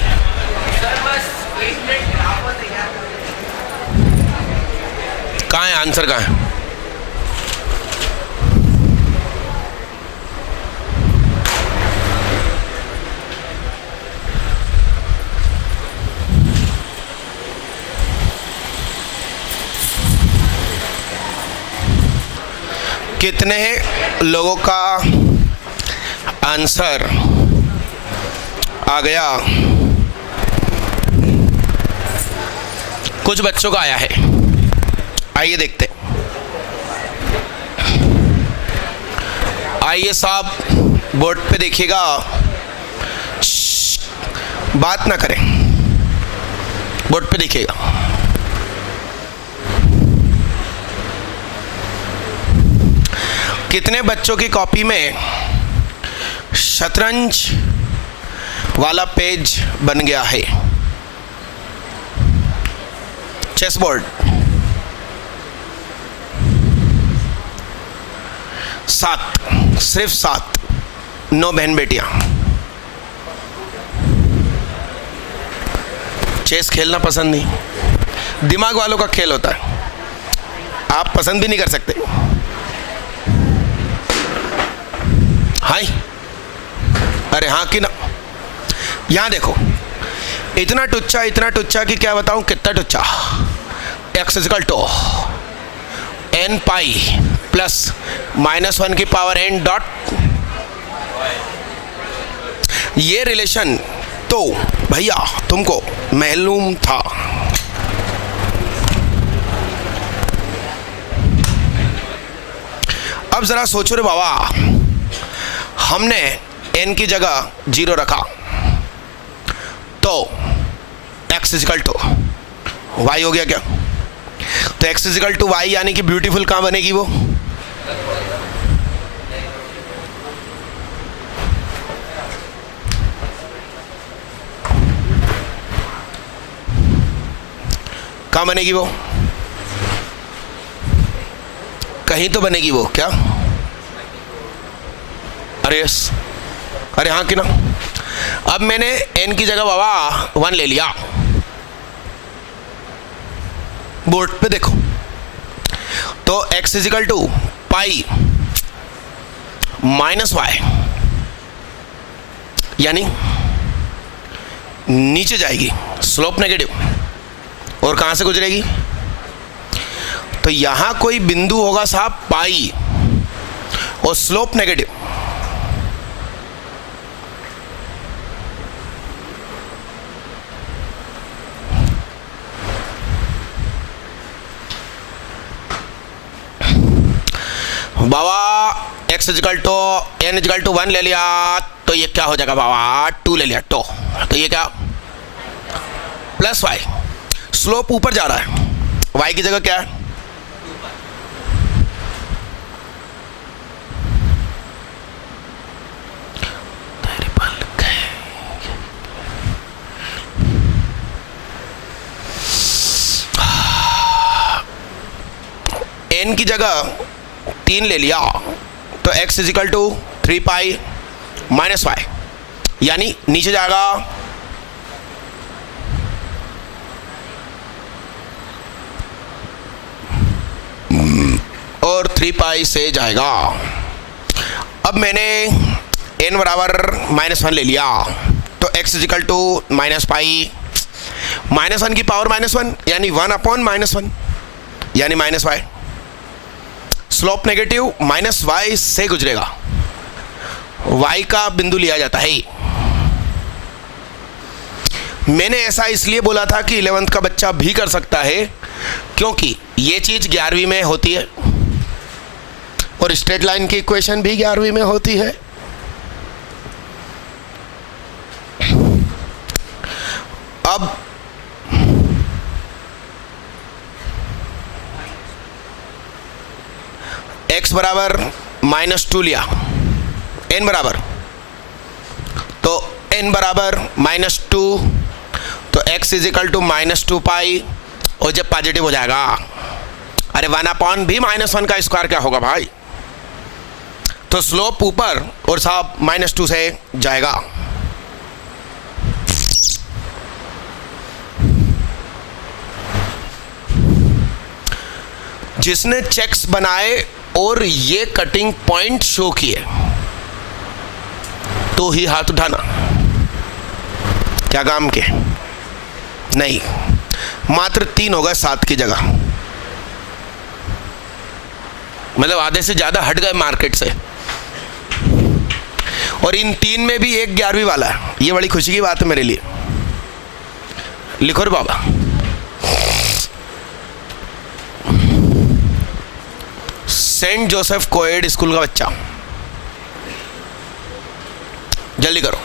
कहाँ है आंसर? कहाँ है? कितने लोगों का आंसर आ गया? कुछ बच्चों का आया है, आइए देखते। आइए साहब, बोर्ड पे देखिएगा, बात ना करें, बोर्ड पे देखिएगा। कितने बच्चों की कॉपी में शतरंज वाला पेज बन गया है? Chess board. 7, सिर्फ 7। 9 बहन बेटियां। चेस खेलना पसंद नहीं, दिमाग वालों का खेल होता है, आप पसंद भी नहीं कर सकते। हाय, अरे हाँ कि ना? यहाँ देखो, इतना टुच्चा कि क्या बताऊँ कितना टुच्चा। x = n पाई प्लस -1 की पावर n डॉट। ये रिलेशन तो भैया तुमको मालूम था। अब जरा सोचो रे बाबा, हमने n की जगह 0 रखा तो x = y हो गया क्या? तो x = y यानी कि ब्यूटीफुल कहाँ बनेगी वो? कहाँ बनेगी वो? कहीं तो बनेगी वो, क्या? अरे यस, अरे हाँ कि ना? अब मैंने n की जगह बाबा 1 ले लिया। बोर्ड पे देखो, तो x is equal to pi minus y, यानी नीचे जाएगी, स्लोप नेगेटिव, और कहां से गुजरेगी? तो यहां कोई बिंदु होगा साहब पाई और स्लोप नेगेटिव। बाबा x is equal to n is equal to 1 ले लिया, तो ये क्या हो जाएगा बाबा? 2 ले लिया, तो ये क्या? Plus Y. स्लोप ऊपर जा रहा है, y की जगह क्या है? n की जगह 3 ले लिया, तो x is equal to 3 pi minus y, यानी नीचे जाएगा और 3 पाई से जाएगा। अब मैंने n बराबर -1 ले लिया, तो x is equal to minus pi, -1 की पावर -1 यानी 1/-1 यानी minus y. Slope negative minus y से गुजरेगा, y का बिंदु लिया जाता है। मैंने ऐसा इसलिए बोला था कि 11th का बच्चा भी कर सकता है, क्योंकि ये चीज 11वीं में होती है और स्ट्रेट लाइन की इक्वेशन भी 11वीं में होती है। अब x बराबर -2 लिया, n बराबर, तो n बराबर -2, तो x इजिकल टू -2 पाई, और जब पॉजिटिव हो जाएगा, अरे 1/भी -1 का स्क्वायर क्या होगा भाई? तो स्लोप ऊपर और साहब -2 से जाएगा। जिसने चेक्स बनाए और ये कटिंग पॉइंट शो किए, तो ही हाथ उठाना। क्या काम के? नहीं, मात्र 3 होगा 7 की जगह, मतलब आधे से ज्यादा हट गए मार्केट से। और इन 3 में भी एक 11वीं वाला है, ये बड़ी खुशी की बात है मेरे लिए। लिखो रे बाबा, सेंट जोसेफ कोएड स्कूल का बच्चा, जल्दी करो।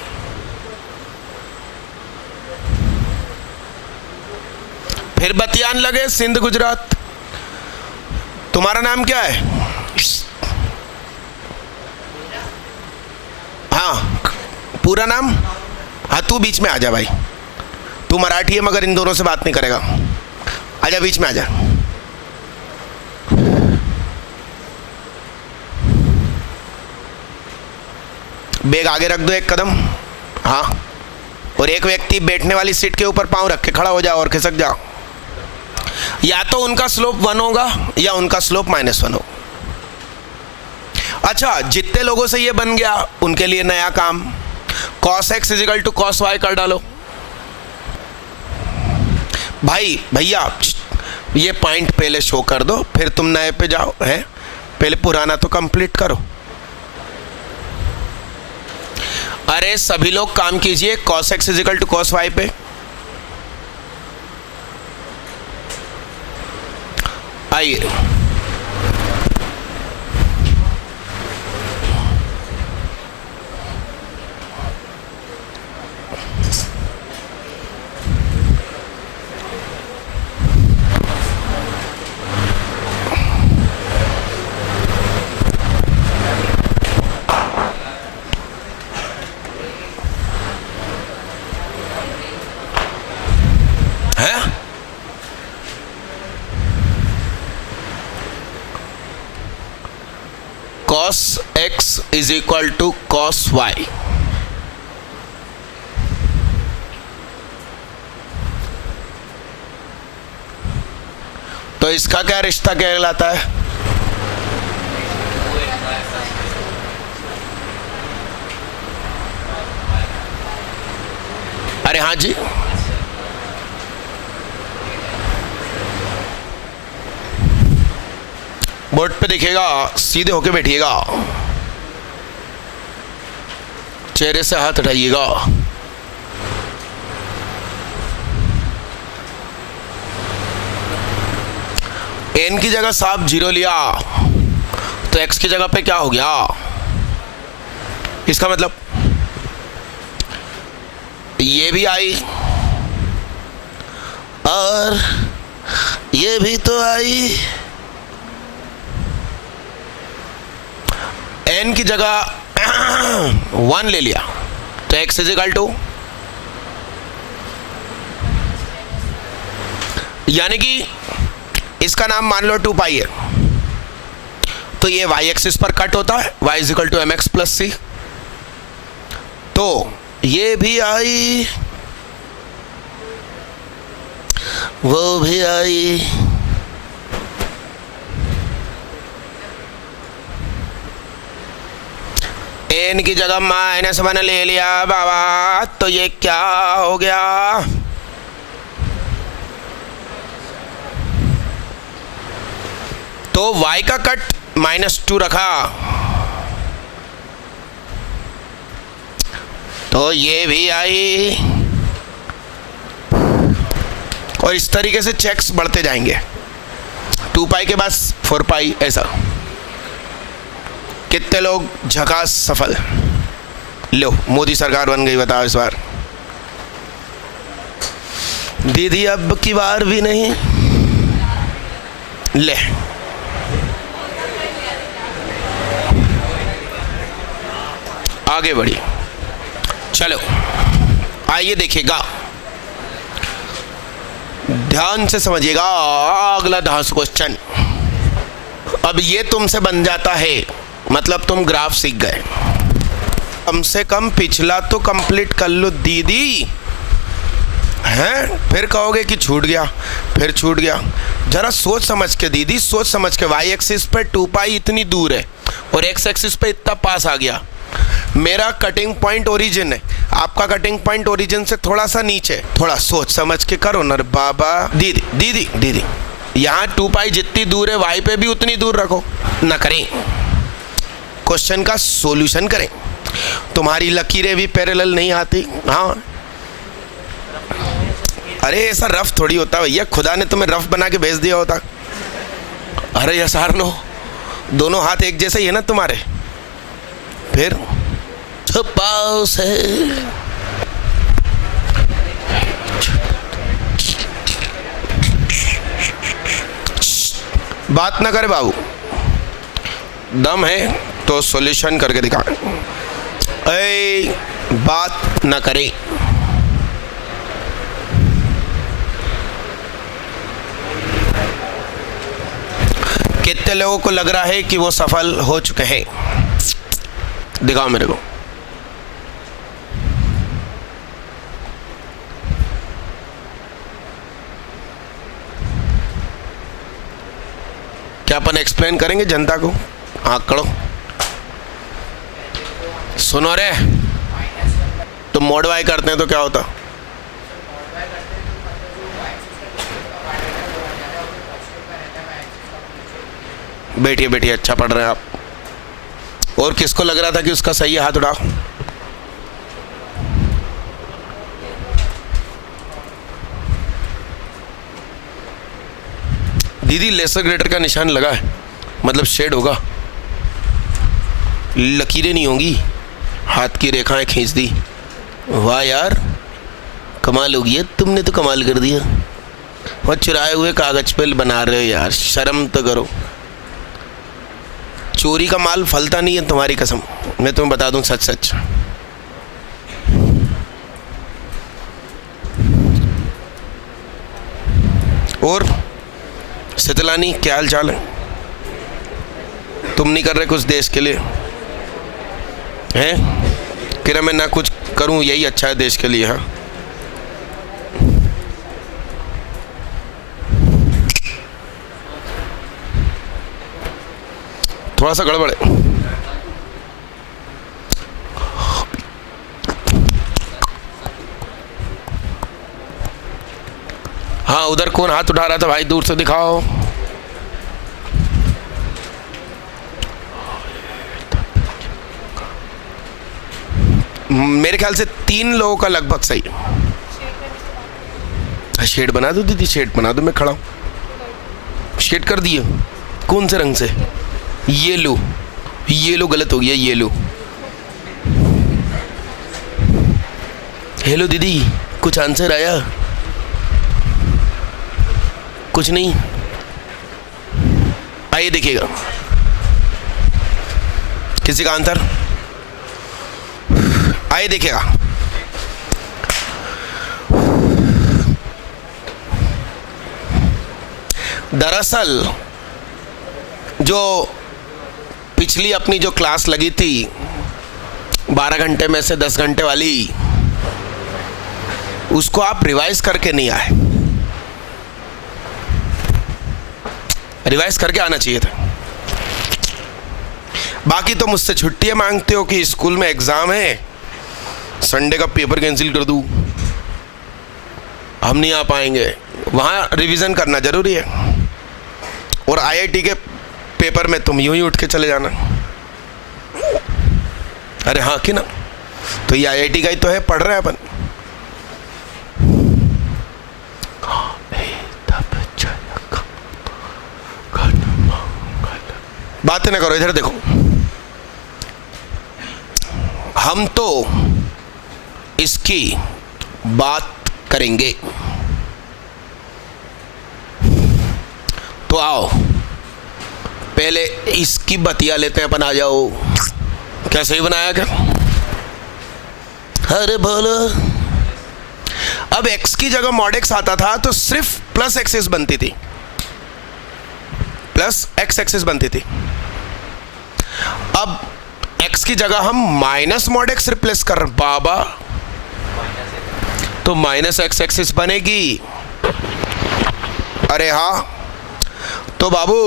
फिर बतियान लगे सिंध गुजरात। तुम्हारा नाम क्या है? हाँ, पूरा नाम? हाँ, तू बीच में आ जा भाई, तू मराठी है मगर इन दोनों से बात नहीं करेगा। आजा बीच में आजा। बैग आगे रख दो एक कदम, हाँ, और एक व्यक्ति बैठने वाली सीट के ऊपर पांव रख के खड़ा हो जाओ और खिसक जाओ। या तो उनका स्लोप 1 होगा या उनका स्लोप -1 हो। अच्छा, जितने लोगों से ये बन गया उनके लिए नया काम, cos x is equal to cos y कर डालो। भाई भैया ये पॉइंट पहले शो कर दो, फिर तुम नए पे जाओ, है पहले पुराना तो कंप्लीट करो। अरे सभी लोग काम कीजिए cos x is equal to cos y पे। आइए, cos x is equal to cos y। तो इसका क्या रिश्ता कहलाता है? अरे हाँ जी, बोर्ड पे दिखेगा, सीधे होके बैठिएगा, चेहरे से हाथ हटाइएगा। n की जगह साहब 0 लिया तो x की जगह पे क्या हो गया? इसका मतलब ये भी आई और ये भी तो आई। n की जगह 1 ले लिया तो x इज इक्वल टू, यानी कि इसका नाम मान लो 2 पाई है, तो ये y एक्सिस पर कट होता है, y is equal to m x plus c. तो ये भी आई, वो भी आई, n की जगह -1 ले लिया बाबा, तो ये क्या हो गया? तो y का कट -2 रखा, तो ये भी आई, और इस तरीके से चेक्स बढ़ते जाएंगे। 2 पाई के बाद 4 पाई, ऐसा। कितने लोग झकास सफल? लो, मोदी सरकार बन गई, बताओ इस बार। दीदी अब की बार भी नहीं, ले आगे बढ़ी। चलो आइए देखिएगा, ध्यान से समझिएगा अगला 10 क्वेश्चन। अब ये तुमसे बन जाता है, मतलब तुम ग्राफ सीख गए। कम से कम पिछला तो कंप्लीट कर लो दीदी, हैं? फिर कहोगे कि छूट गया, फिर छूट गया। जरा सोच समझ के दीदी, सोच समझ के। y एक्सिस पे 2 पाई इतनी दूर है और x एक्सिस पे इतना पास आ गया। मेरा कटिंग पॉइंट ओरिजिन है, आपका कटिंग पॉइंट ओरिजिन से थोड़ा सा नीचे। थोड़ा सोच समझ के करो ना बाबा। दीदी दीदी दीदी, यहाँ 2 पाई जितनी दूर है y पे भी उतनी दूर रखो ना। करें क्वेश्चन का सॉल्यूशन करें। तुम्हारी लकीरें भी पैरेलल नहीं आती। हाँ, अरे ऐसा रफ थोड़ी होता भैया, खुदा ने तुम्हें रफ बना के भेज दिया होता। अरे यसार नो, दोनों हाथ एक जैसे ही है ना तुम्हारे। फिर छुपाओ से बात ना करे बाबू, दम है तो सॉल्यूशन करके दिखा। ऐ बात ना करे। कितने लोगों को लग रहा है कि वो सफल हो चुके हैं? दिखाओ मेरे को। क्या अपन एक्सप्लेन करेंगे जनता को? आंकड़ों सुनो रे, तो मोड वाई करते हैं तो क्या होता? बैठिए बैठिए, अच्छा पढ़ रहे हैं आप। और किसको लग रहा था कि उसका सही है, हाथ उठाओ। दीदी लेसर ग्रेटर का निशान लगा है, मतलब शेड होगा, लकीरें नहीं होंगी, हाथ की रेखाएं खींच दी। वाह यार, कमाल हो गया, तुमने तो कमाल कर दिया। और चुराए हुए कागज पे बना रहे हो यार, शर्म तो करो। चोरी का माल फलता नहीं है, तुम्हारी कसम, मैं तुम्हें बता दूं सच सच। और शीतलानी, क्या हाल चाल है? तुम नहीं कर रहे कुछ देश के लिए हैं? कि मैं ना कुछ करूं यही अच्छा है देश के लिए। हाँ, थोड़ा सा गड़बड़ है। हाँ, उधर कौन हाथ उठा रहा था भाई? दूर से दिखाओ। मेरे ख्याल से 3 लोगों का लगभग सही। शेड बना दो दीदी, शेड बना दो, मैं खड़ा हूँ। शेड कर दिए। कौन से रंग से? येलो। येलो गलत हो गया, येलो। हेलो दीदी, कुछ आंसर आया? कुछ नहीं। आइए देखिएगा, किसी का आंसर? आइए देखिएगा, दरअसल जो पिछली अपनी जो क्लास लगी थी 12 घंटे में से 10 घंटे वाली, उसको आप रिवाइज करके नहीं आए। रिवाइज करके आना चाहिए था। बाकी तो मुझसे छुट्टियां मांगते हो कि स्कूल में एग्जाम है, संडे का पेपर कैंसिल कर दूं, हम नहीं आ पाएंगे। वहाँ रिवीजन करना जरूरी है, और आईआईटी के पेपर में तुम यूं ही उठ के चले जाना। अरे हाँ कि ना? तो ये आईआईटी का ही तो है, पढ़ रहे हैं अपन। बातें ना करो, इधर देखो। हम तो इसकी बात करेंगे, तो आओ पहले इसकी बतिया लेते हैं अपन। आ जाओ। क्या सही बनाया क्या? अरे बोलो। अब x की जगह mod x आता था तो सिर्फ प्लस एक्सिस बनती थी, प्लस एक्स एक्सिस बनती थी। अब x की जगह हम माइनस mod x रिप्लेस कर बाबा, तो माइनस एक्स एक्सिस बनेगी। अरे हाँ, तो बाबू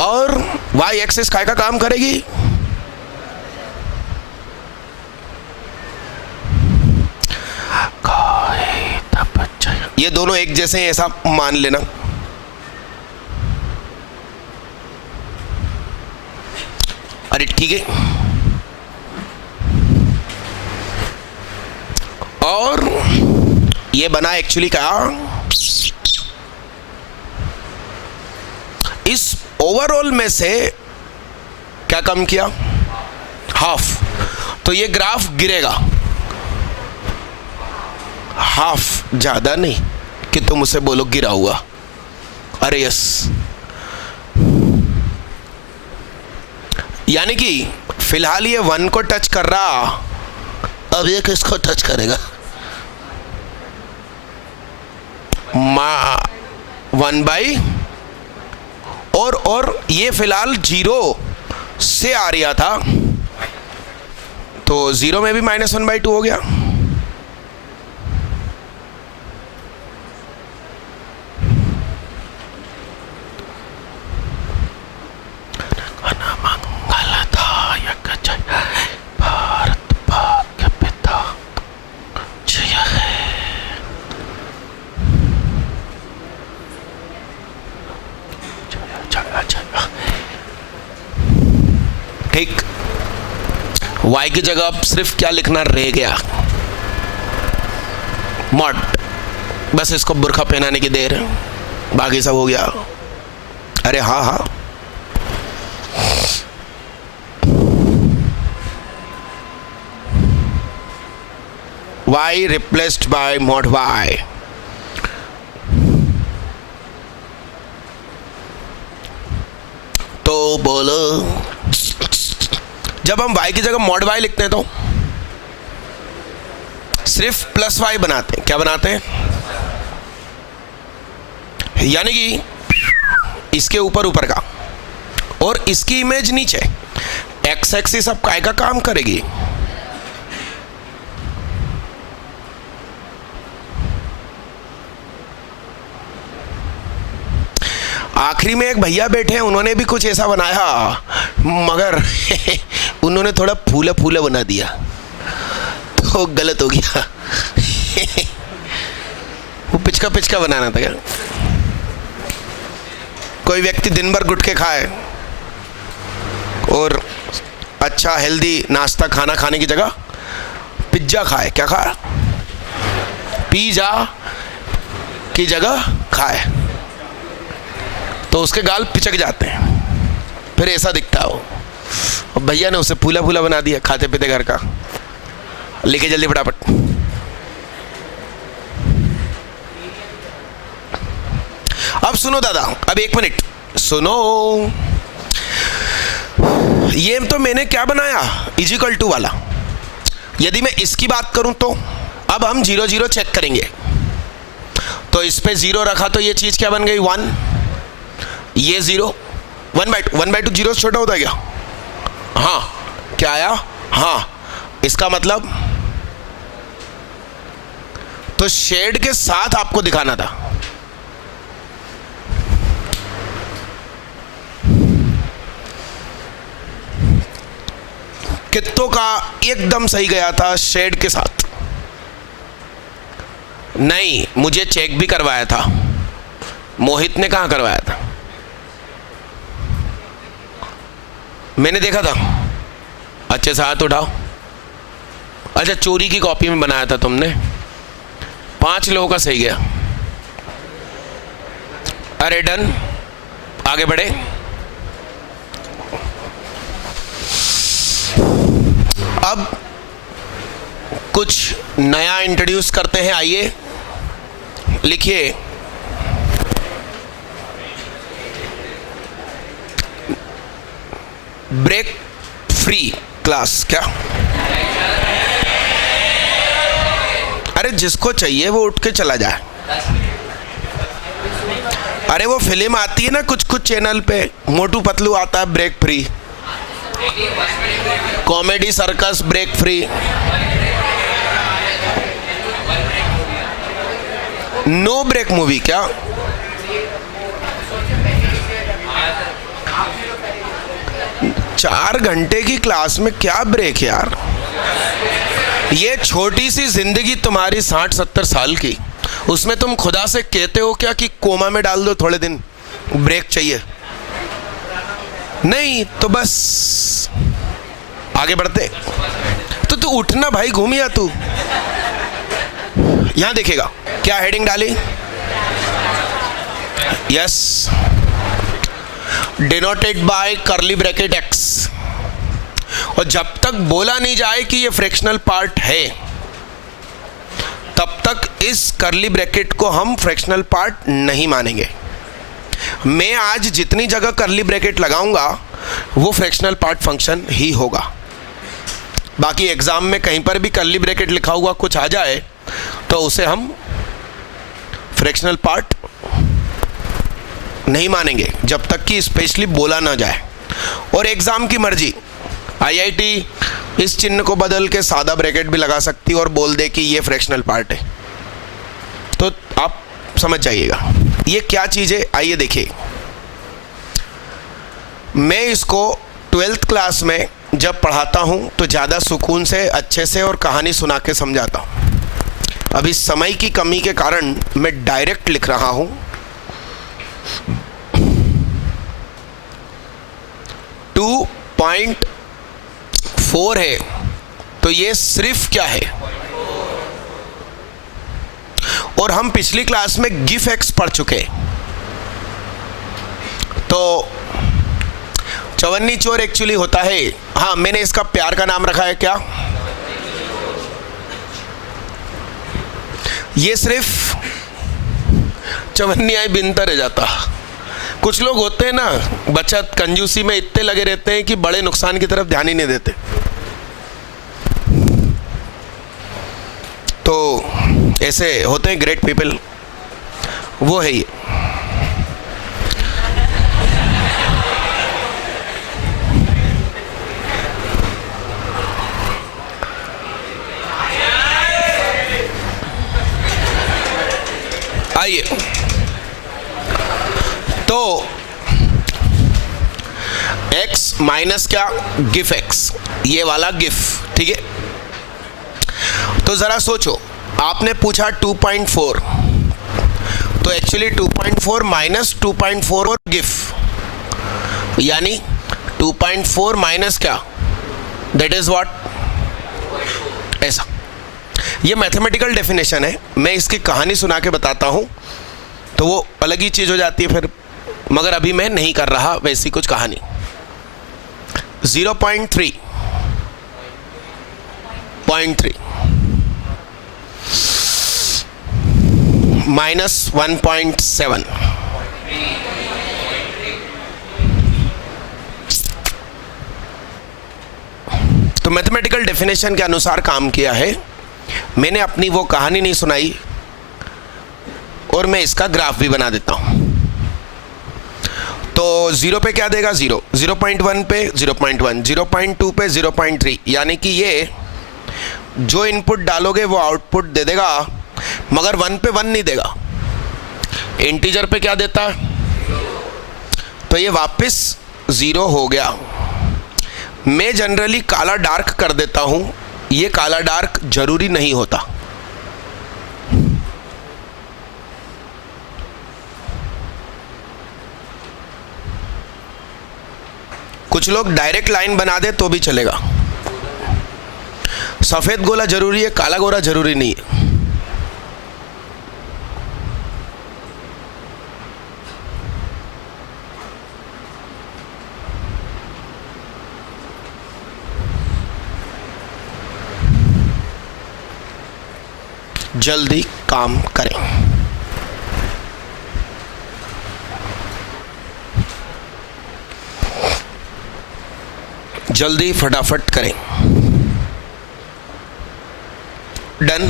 और y एक्सिस काय का काम करेगी? ये दोनों एक जैसे हैं ऐसा मान लेना। अरे ठीक है। और ये बना एक्चुअली क्या? इस ओवरऑल में से क्या कम किया? हाफ। तो ये ग्राफ गिरेगा हाफ, ज्यादा नहीं कि तुम उसे बोलो गिरा हुआ। अरे यस, यानी कि फिलहाल ये 1 को टच कर रहा, अब ये किसको टच करेगा? 1 बाई, और ये फिलहाल 0 से आ रहा था, तो 0 में भी -1/2 हो गया। भारत भाग्य पिता जय है। ठीक। y की जगह अब सिर्फ क्या लिखना रह गया? मॉड। बस इसको बुर्खा पहनाने की देर, बाकी सब हो गया। अरे हाँ हाँ, y replaced by mod y। तो बोलो, जब हम y की जगह mod y लिखते हैं तो सिर्फ प्लस y बनाते हैं। क्या बनाते हैं? यानी कि इसके ऊपर ऊपर का, और इसकी इमेज नीचे। x एक्सिस अब काय का काम करेगी? आखिरी में एक भैया बैठे हैं, उन्होंने भी कुछ ऐसा बनाया, मगर उन्होंने थोड़ा फूला फूला बना दिया तो गलत हो गया। वो पिचका पिचका बनाना था क्या? कोई व्यक्ति दिन भर गुटखे खाए और अच्छा हेल्दी नाश्ता खाना खाने की जगह पिज्जा खाए, क्या खाया? पिज्जा की जगह खाए, तो उसके गाल पिचक जाते हैं, फिर ऐसा दिखता है वो। और भैया ने उसे फूला फूला बना दिया खाते पीते घर का। लेके जल्दी फटाफट। अब सुनो दादा, अब 1 मिनट सुनो। ये तो मैंने क्या बनाया, इजिकल टू वाला। यदि मैं इसकी बात करूं तो अब हम 0 0 चेक करेंगे। तो इस पे 0 रखा तो ये चीज क्या बन गई, 1। ये 0, 1/2 0 छोटा होता है क्या? हाँ, क्या आया? हाँ, इसका मतलब तो शेड के साथ आपको दिखाना था। कित्तों का एकदम सही गया था शेड के साथ। नहीं, मुझे चेक भी करवाया था। मोहित ने कहाँ करवाया था? मैंने देखा था। अच्छे से हाथ उठाओ। अच्छा, चोरी की कॉपी में बनाया था तुमने। 5 लोगों का सही गया। अरे डन, आगे बढ़े। अब कुछ नया इंट्रोड्यूस करते हैं, आइए लिखिए। Break free class. क्या? अरे जिसको चाहिए वो उठ के चला जाए। अरे वो फिल्म आती है ना कुछ कुछ चैनल पे, मोटू पतलू आता है break free, comedy circus break free. No break movie क्या? चार घंटे की क्लास में क्या ब्रेक यार? ये छोटी सी जिंदगी तुम्हारी 60-70 साल की, उसमें तुम खुदा से कहते हो क्या कि कोमा में डाल दो, थोड़े दिन ब्रेक चाहिए? नहीं तो बस आगे बढ़ते। तो तू उठना भाई, घूमिया तू। यहां देखेगा क्या हेडिंग डाली? Yes, denoted by curly bracket x. और जब तक बोला नहीं जाए कि ये फ्रैक्शनल पार्ट है, तब तक इस कर्ली ब्रैकेट को हम फ्रैक्शनल पार्ट नहीं मानेंगे। मैं आज जितनी जगह कर्ली ब्रैकेट लगाऊंगा वो फ्रैक्शनल पार्ट फंक्शन ही होगा। बाकी एग्जाम में कहीं पर भी कर्ली ब्रैकेट लिखा हुआ कुछ आ जाए तो उसे हम फ्रैक्शनल पार्ट नहीं मानेंगे जब तक कि स्पेशली बोला ना जाए। और एग्जाम की मर्जी, आईआईटी इस चिन्ह को बदल के सादा ब्रैकेट भी लगा सकती और बोल दे कि ये फ्रैक्शनल पार्ट है, तो आप समझ जाइएगा ये क्या चीज़ है। आइए देखिए, मैं इसको 12th क्लास में जब पढ़ाता हूँ तो ज़्यादा सुकून से, अच्छे से और कहानी सुना के समझाता हूँ। अभी समय की कमी के कारण मैं डायरेक्ट लिख रहा हूँ। 2.4 है तो ये सिर्फ क्या है? और हम पिछली क्लास में गिफ एक्स पढ़ चुके, तो चवन्नी चोर एक्चुअली होता है, हाँ मैंने इसका प्यार का नाम रखा है क्या? ये सिर्फ चवन्नी आई बिनता रह जाता। कुछ लोग होते हैं ना, बचत कंजूसी में इतने लगे रहते हैं कि बड़े नुकसान की तरफ ध्यान ही नहीं देते। तो ऐसे होते हैं ग्रेट पीपल, वो है ये। आइए, तो x माइनस क्या, गिफ x, ये वाला गिफ, ठीक है। तो जरा सोचो, आपने पूछा 2.4, तो एक्चुअली 2.4 माइनस 2.4 और गिफ, यानी 2.4 माइनस क्या, दैट इज व्हाट, ऐसा। ये मैथमेटिकल डेफिनेशन है, मैं इसकी कहानी सुना के बताता हूँ तो वो अलग ही चीज़ हो जाती है फिर, मगर अभी मैं नहीं कर रहा वैसी कुछ कहानी। 0.3 माइनस 1.7, तो मैथमेटिकल डेफिनेशन के अनुसार काम किया है मैंने, अपनी वो कहानी नहीं सुनाई, और मैं इसका ग्राफ भी बना देता हूं। तो 0 पे क्या देगा, 0, 0.1 पे 0.1, 0.2 पे 0.3, यानी कि ये जो इनपुट डालोगे वो आउटपुट दे देगा, मगर 1 पे 1 नहीं देगा। इंटीजर पे क्या देता है, तो ये वापस 0 हो गया। मैं जनरली काला डार्क कर देता हूं, ये काला डार्क जरूरी नहीं होता। कुछ लोग डायरेक्ट लाइन बना दे तो भी चलेगा। सफेद गोला जरूरी है, काला गोला जरूरी नहीं है। जल्दी काम करें। जल्दी फटाफट करें। डन।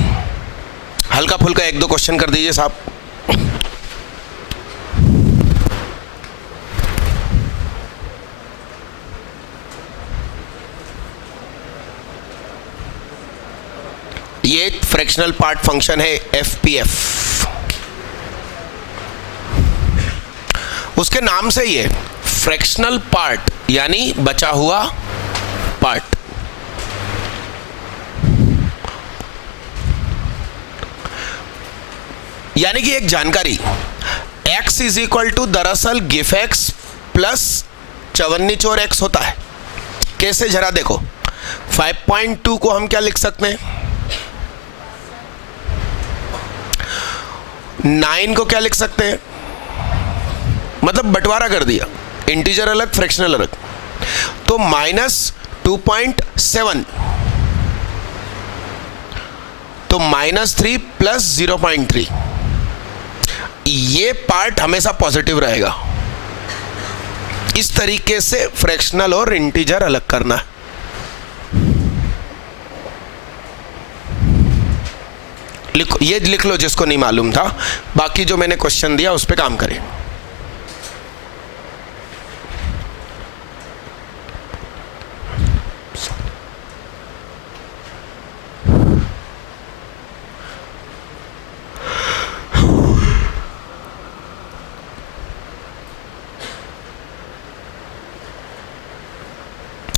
हल्का फुल्का 1-2 क्वेश्चन कर दीजिए साहब। ये फ्रैक्शनल पार्ट फंक्शन है FPF, उसके नाम से ही है फ्रैक्शनल पार्ट, यानी बचा हुआ पार्ट। यानी कि एक जानकारी, x इज इक्वल टू दरअसल गिफ x प्लस चवन्नीचोर x होता है। कैसे, जरा देखो। 5.2 को हम क्या लिख सकते हैं, 9 को क्या लिख सकते हैं, मतलब बंटवारा कर दिया, इंटीजर अलग फ्रैक्शनल अलग, तो -2.7, तो -3 प्लस 0.3, ये पार्ट हमेशा पॉजिटिव रहेगा। इस तरीके से फ्रैक्शनल और इंटीजर अलग करना है। लिखो, ये लिख लो जिसको नहीं मालूम था, बाकी जो मैंने क्वेश्चन दिया उस पर काम करें।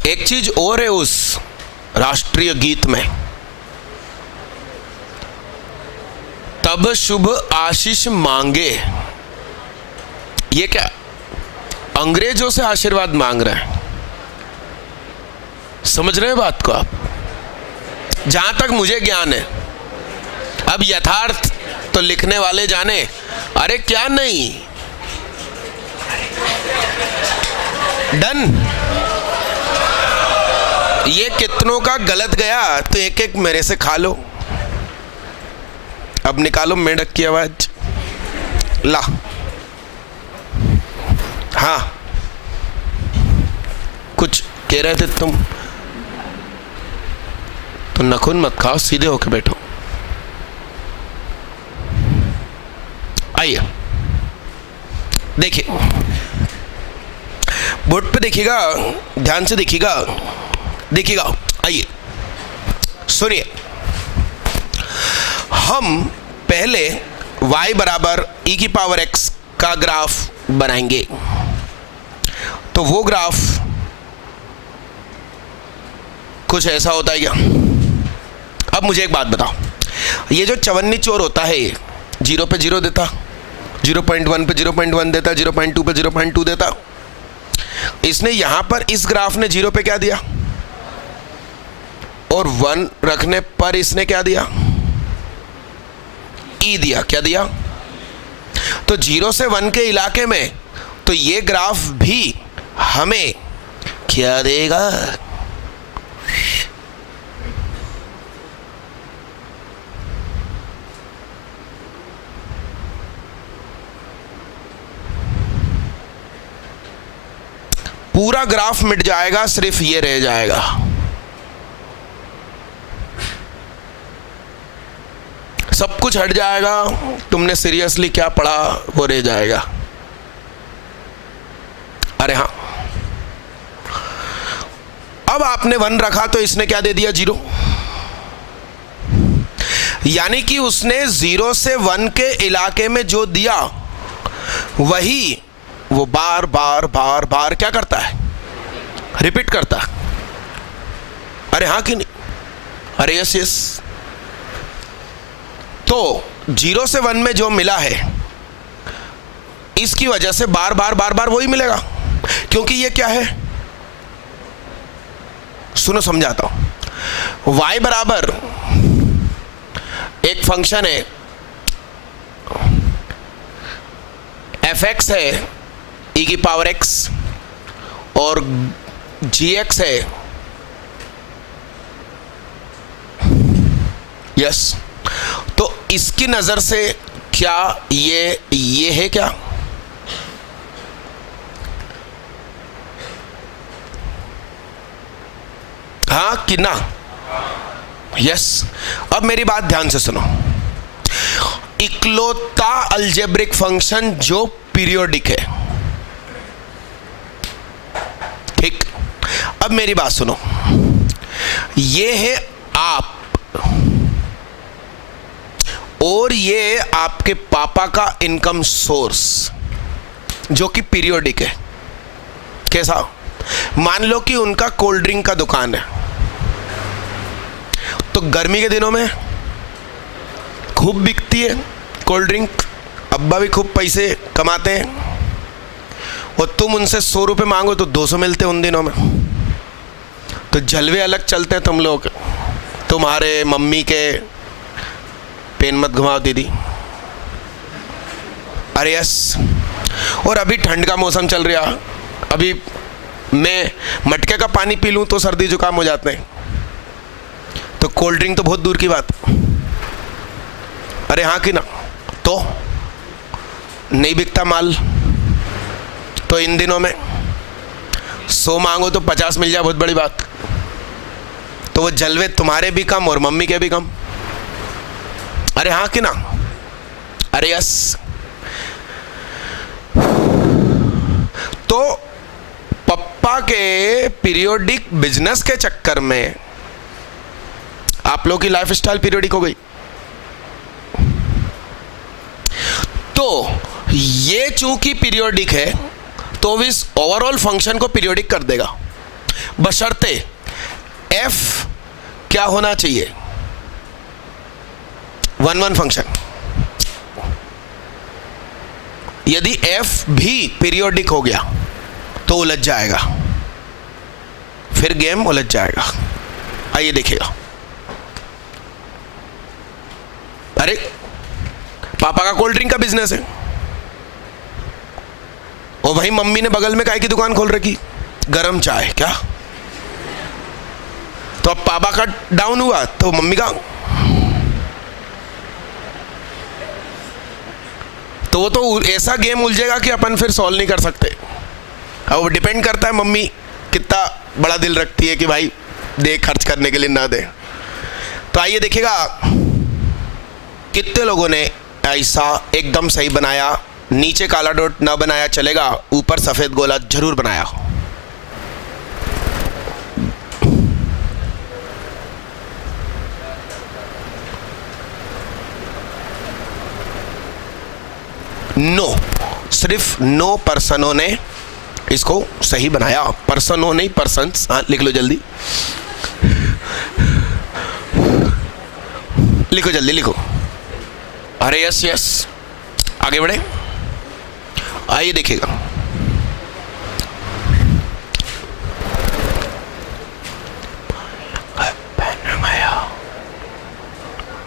एक चीज और है उस राष्ट्रीय गीत में, तब शुभ आशीष मांगे। ये क्या, अंग्रेजों से आशीर्वाद मांग रहे हैं? समझ रहे हैं बात को आप? जहां तक मुझे ज्ञान है, अब यथार्थ तो लिखने वाले जाने। अरे क्या नहीं, डन। ये कितनों का गलत गया तो एक एक मेरे से खा लो। अब निकालो मेंढक की आवाज, ला। हाँ, कुछ कह रहे थे तुम, तो नखून मत खाओ, सीधे होके बैठो। आइए देखिए, बोर्ड पे देखिएगा, ध्यान से देखिएगा, देखिएगा। आइए सुनिए, हम पहले y बराबर e की पावर x का ग्राफ बनाएंगे। तो वो ग्राफ कुछ ऐसा होता है क्या? अब मुझे एक बात बताओ, ये जो चवन्नी चोर होता है, 0 पे 0 देता, 0.1 पे 0.1 देता, 0.2 पे 0.2 देता, इसने यहां पर इस ग्राफ ने 0 पे क्या दिया और 1 रखने पर इसने क्या दिया? ई दिया। क्या दिया? तो 0 से 1 के इलाके में तो ये ग्राफ भी हमें क्या देगा? पूरा ग्राफ मिट जाएगा, सिर्फ ये रह जाएगा। सब कुछ हट जाएगा, तुमने सीरियसली क्या पढ़ा वो रह जाएगा। अरे हाँ, अब आपने 1 रखा तो इसने क्या दे दिया? 0। यानी कि उसने 0 से 1 के इलाके में जो दिया वही वो बार बार बार बार क्या करता है? रिपीट करता है। अरे हाँ कि नहीं? अरे यस यस। तो 0 से 1 में जो मिला है इसकी वजह से बार बार बार बार वही मिलेगा, क्योंकि ये क्या है? सुनो समझाता हूं। y बराबर एक फंक्शन है fx है e की पावर x और gx है यस। तो इसकी नजर से क्या ये है क्या? हाँ कि ना? यस। अब मेरी बात ध्यान से सुनो। इकलौता अलजेब्रिक फंक्शन जो पीरियोडिक है, ठीक। अब मेरी बात सुनो, ये है आप और ये आपके पापा का इनकम सोर्स जो कि पीरियोडिक है। कैसा? मान लो कि उनका कोल्ड ड्रिंक का दुकान है, तो गर्मी के दिनों में खूब बिकती है कोल्ड ड्रिंक, अब्बा भी खूब पैसे कमाते हैं, और तुम उनसे 100 रुपये मांगो तो 200 मिलते हैं उन दिनों में। तो जलवे अलग चलते हैं तुम लोग। तुम्हारे मम्मी के पेन मत घुमाओ दीदी। अरे यस। और अभी ठंड का मौसम चल रहा, अभी मैं मटके का पानी पी लूँ तो सर्दी जुकाम हो जाते हैं, तो कोल्ड ड्रिंक तो बहुत दूर की बात। अरे हाँ कि ना? तो नहीं बिकता माल, तो इन दिनों में 100 मांगो तो 50 मिल जाए, बहुत बड़ी बात। तो वो जलवे तुम्हारे भी कम और मम्मी के भी कम। अरे हाँ कि ना? अरे यस। तो पप्पा के पीरियोडिक बिजनेस के चक्कर में आप लोगों की लाइफ स्टाइल पीरियोडिक हो गई। तो ये चूंकि पीरियोडिक है तो इस ओवरऑल फंक्शन को पीरियोडिक कर देगा, बशर्ते f क्या होना चाहिए? 1-1 फंक्शन। यदि f भी पीरियोडिक हो गया तो उलझ जाएगा, फिर गेम उलझ जाएगा। आइए देखिएगा। अरे पापा का कोल्ड ड्रिंक का बिजनेस है और वही मम्मी ने बगल में चाय की दुकान खोल रखी, गरम चाय। क्या? तो अब पापा का डाउन हुआ तो मम्मी का, तो वो तो ऐसा गेम उलझेगा कि अपन फिर सॉल्व नहीं कर सकते। अब वो डिपेंड करता है मम्मी कितना बड़ा दिल रखती है कि भाई दे, खर्च करने के लिए ना दे। तो आइए देखिएगा कितने लोगों ने ऐसा एकदम सही बनाया, नीचे काला डॉट ना बनाया चलेगा, ऊपर सफेद गोला जरूर बनाया। नो, सिर्फ 9 पर्सनों ने इसको सही बनाया। पर्सनों नहीं, पर्सन्स। हाँ, लिख लो जल्दी, लिखो जल्दी लिखो। अरे यस यस, आगे बढ़े। आइए देखिएगा,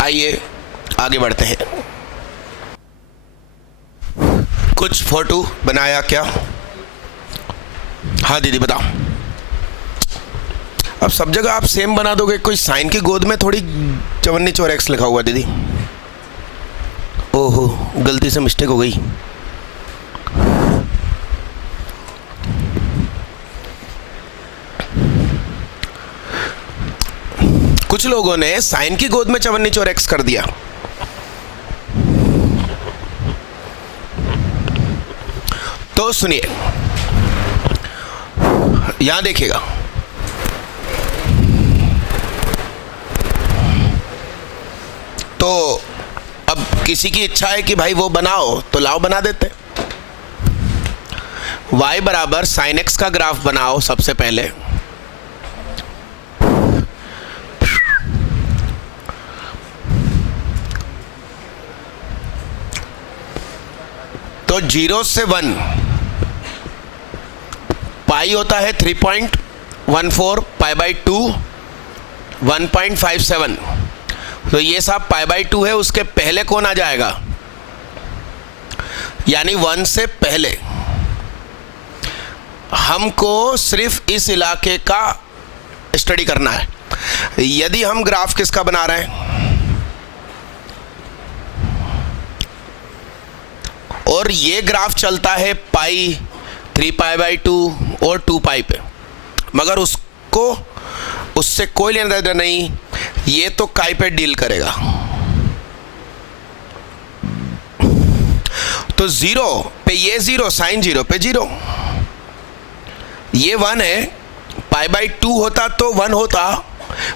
आइए आगे बढ़ते हैं। कुछ फोटो बनाया क्या? हाँ दीदी बताओ। अब सब जगह आप सेम बना दोगे, कोई साइन की गोद में थोड़ी 54x लिखा हुआ दीदी। ओहो, गलती से मिस्टेक हो गई। कुछ लोगों ने साइन की गोद में 54x कर दिया। तो सुनिए, यहां देखिएगा, तो अब किसी की इच्छा है कि भाई वो बनाओ, तो लाओ बना देते। y बराबर साइन x का ग्राफ बनाओ सबसे पहले। तो 0 से 1 पाई होता है 3.14, पाई बाई 2 1.57। तो ये सब पाई बाई 2 है, उसके पहले कौन आ जाएगा, यानी 1 से पहले। हमको सिर्फ इस इलाके का स्टडी करना है। यदि हम ग्राफ किसका बना रहे हैं, और ये ग्राफ चलता है पाई 3 पाई बाई 2 और 2 पाई पे, मगर उससे कोई लेना देना नहीं, ये तो काई पे डील करेगा। तो 0 पे ये 0, साइन 0 पे 0, ये 1 है। पाई बाई 2 होता तो 1 होता,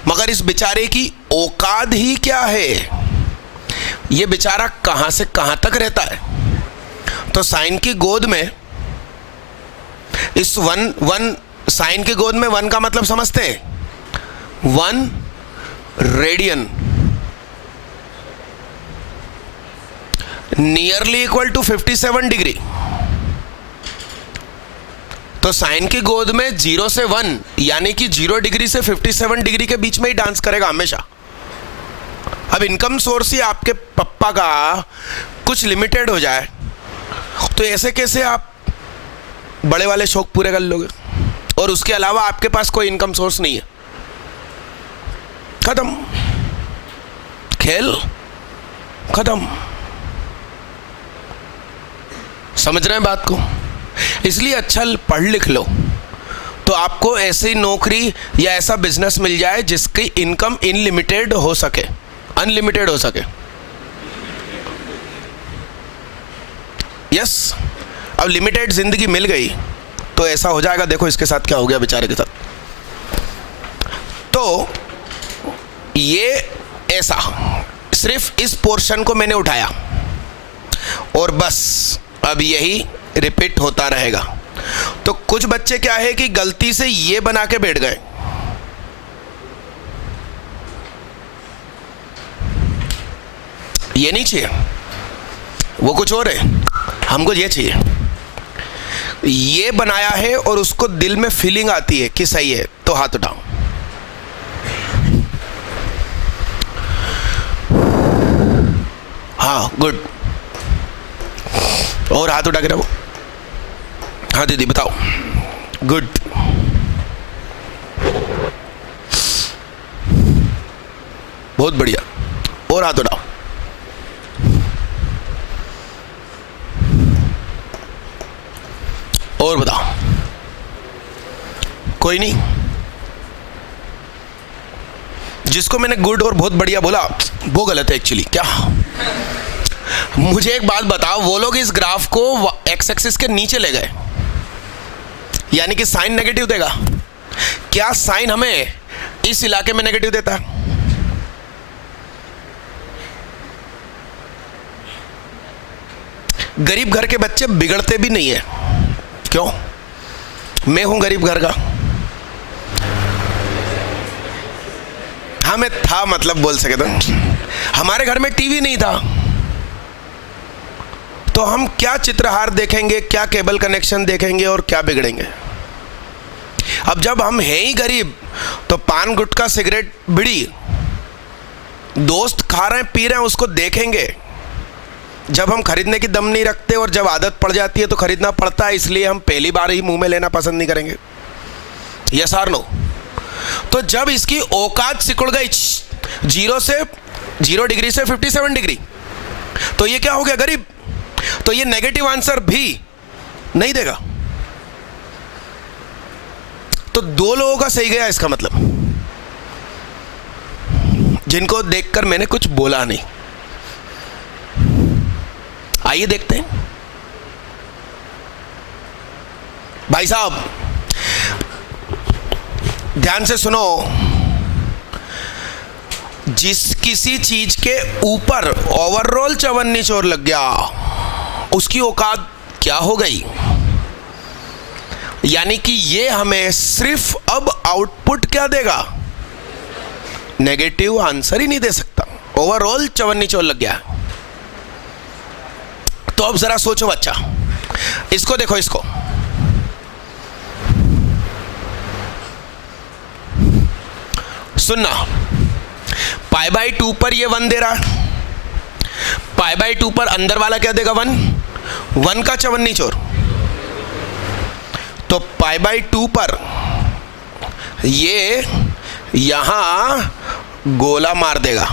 मगर इस बेचारे की औकात ही क्या है, ये बेचारा कहां से कहां तक रहता है। तो साइन की गोद में इस 1 साइन की गोद में 1 का मतलब समझते हैं, 1 radian nearly equal to 57 degree. तो साइन की गोद में 0 से 1 यानी कि 0 डिग्री से 57 डिग्री के बीच में ही डांस करेगा हमेशा। अब इनकम सोर्स ही आपके पप्पा का कुछ लिमिटेड हो जाए, तो ऐसे कैसे आप बड़े वाले शौक पूरे कर लोगे, और उसके अलावा आपके पास कोई इनकम सोर्स नहीं है, खत्म, खेल खत्म। समझ रहे हैं बात को? इसलिए अच्छा पढ़ लिख लो, तो आपको ऐसी नौकरी या ऐसा बिजनेस मिल जाए जिसकी इनकम अनलिमिटेड हो सके, अनलिमिटेड हो सके। यस, अब लिमिटेड जिंदगी मिल गई तो ऐसा हो जाएगा। देखो इसके साथ क्या हो गया बेचारे के साथ। तो ये ऐसा सिर्फ इस पोर्शन को मैंने उठाया और बस अब यही रिपीट होता रहेगा। तो कुछ बच्चे क्या है कि गलती से ये बना के बैठ गए, ये नहीं चाहिए, वो कुछ और है, हमको ये चाहिए। ये बनाया है और उसको दिल में फीलिंग आती है कि सही है, तो हाथ उठाओ। हाँ गुड, और हाथ उठा के रखो। हाँ दीदी बताओ, गुड। बहुत बढ़िया, और हाथ उठाओ। और बताओ, कोई नहीं? जिसको मैंने गुड और बहुत बढ़िया बोला वो गलत है एक्चुअली। क्या? मुझे एक बात बताओ, वो लोग इस ग्राफ को एक्स एक्सिस के नीचे ले गए, यानी कि साइन नेगेटिव देगा। क्या साइन हमें इस इलाके में नेगेटिव देता है? गरीब घर के बच्चे बिगड़ते भी नहीं है। क्यों? मैं हूं गरीब घर का। हाँ मैं था, मतलब बोल सके तो। हमारे घर में टीवी नहीं था, तो हम क्या चित्रहार देखेंगे, क्या केबल कनेक्शन देखेंगे और क्या बिगड़ेंगे। अब जब हम हैं ही गरीब, तो पान गुटखा सिगरेट बीड़ी दोस्त खा रहे हैं पी रहे हैं उसको देखेंगे। जब हम खरीदने की दम नहीं रखते और जब आदत पड़ जाती है तो खरीदना पड़ता है, इसलिए हम पहली बार ही मुंह में लेना पसंद नहीं करेंगे। यस और नो? तो जब इसकी औकात सिकुड़ गई 0 डिग्री से 57 डिग्री, तो ये क्या हो गया? गरीब। तो ये नेगेटिव आंसर भी नहीं देगा। तो 2 लोगों का सही गया इसका मतलब, जिनको देखकर मैंने कुछ बोला नहीं। आइए देखते हैं। भाई साहब ध्यान से सुनो, जिस किसी चीज के ऊपर ओवरऑल चवन्नी चोर लग गया, उसकी औकात क्या हो गई? यानी कि ये हमें सिर्फ अब आउटपुट क्या देगा? नेगेटिव आंसर ही नहीं दे सकता। ओवरऑल चवन्नी चोर लग गया। तो अब जरा सोचो बच्चा, इसको देखो, इसको सुनना। π/2 पर ये 1 दे रहा है, π/2 पर अंदर वाला क्या देगा? 1 का चवन्नी चोर। तो π/2 पर ये यहां गोला मार देगा।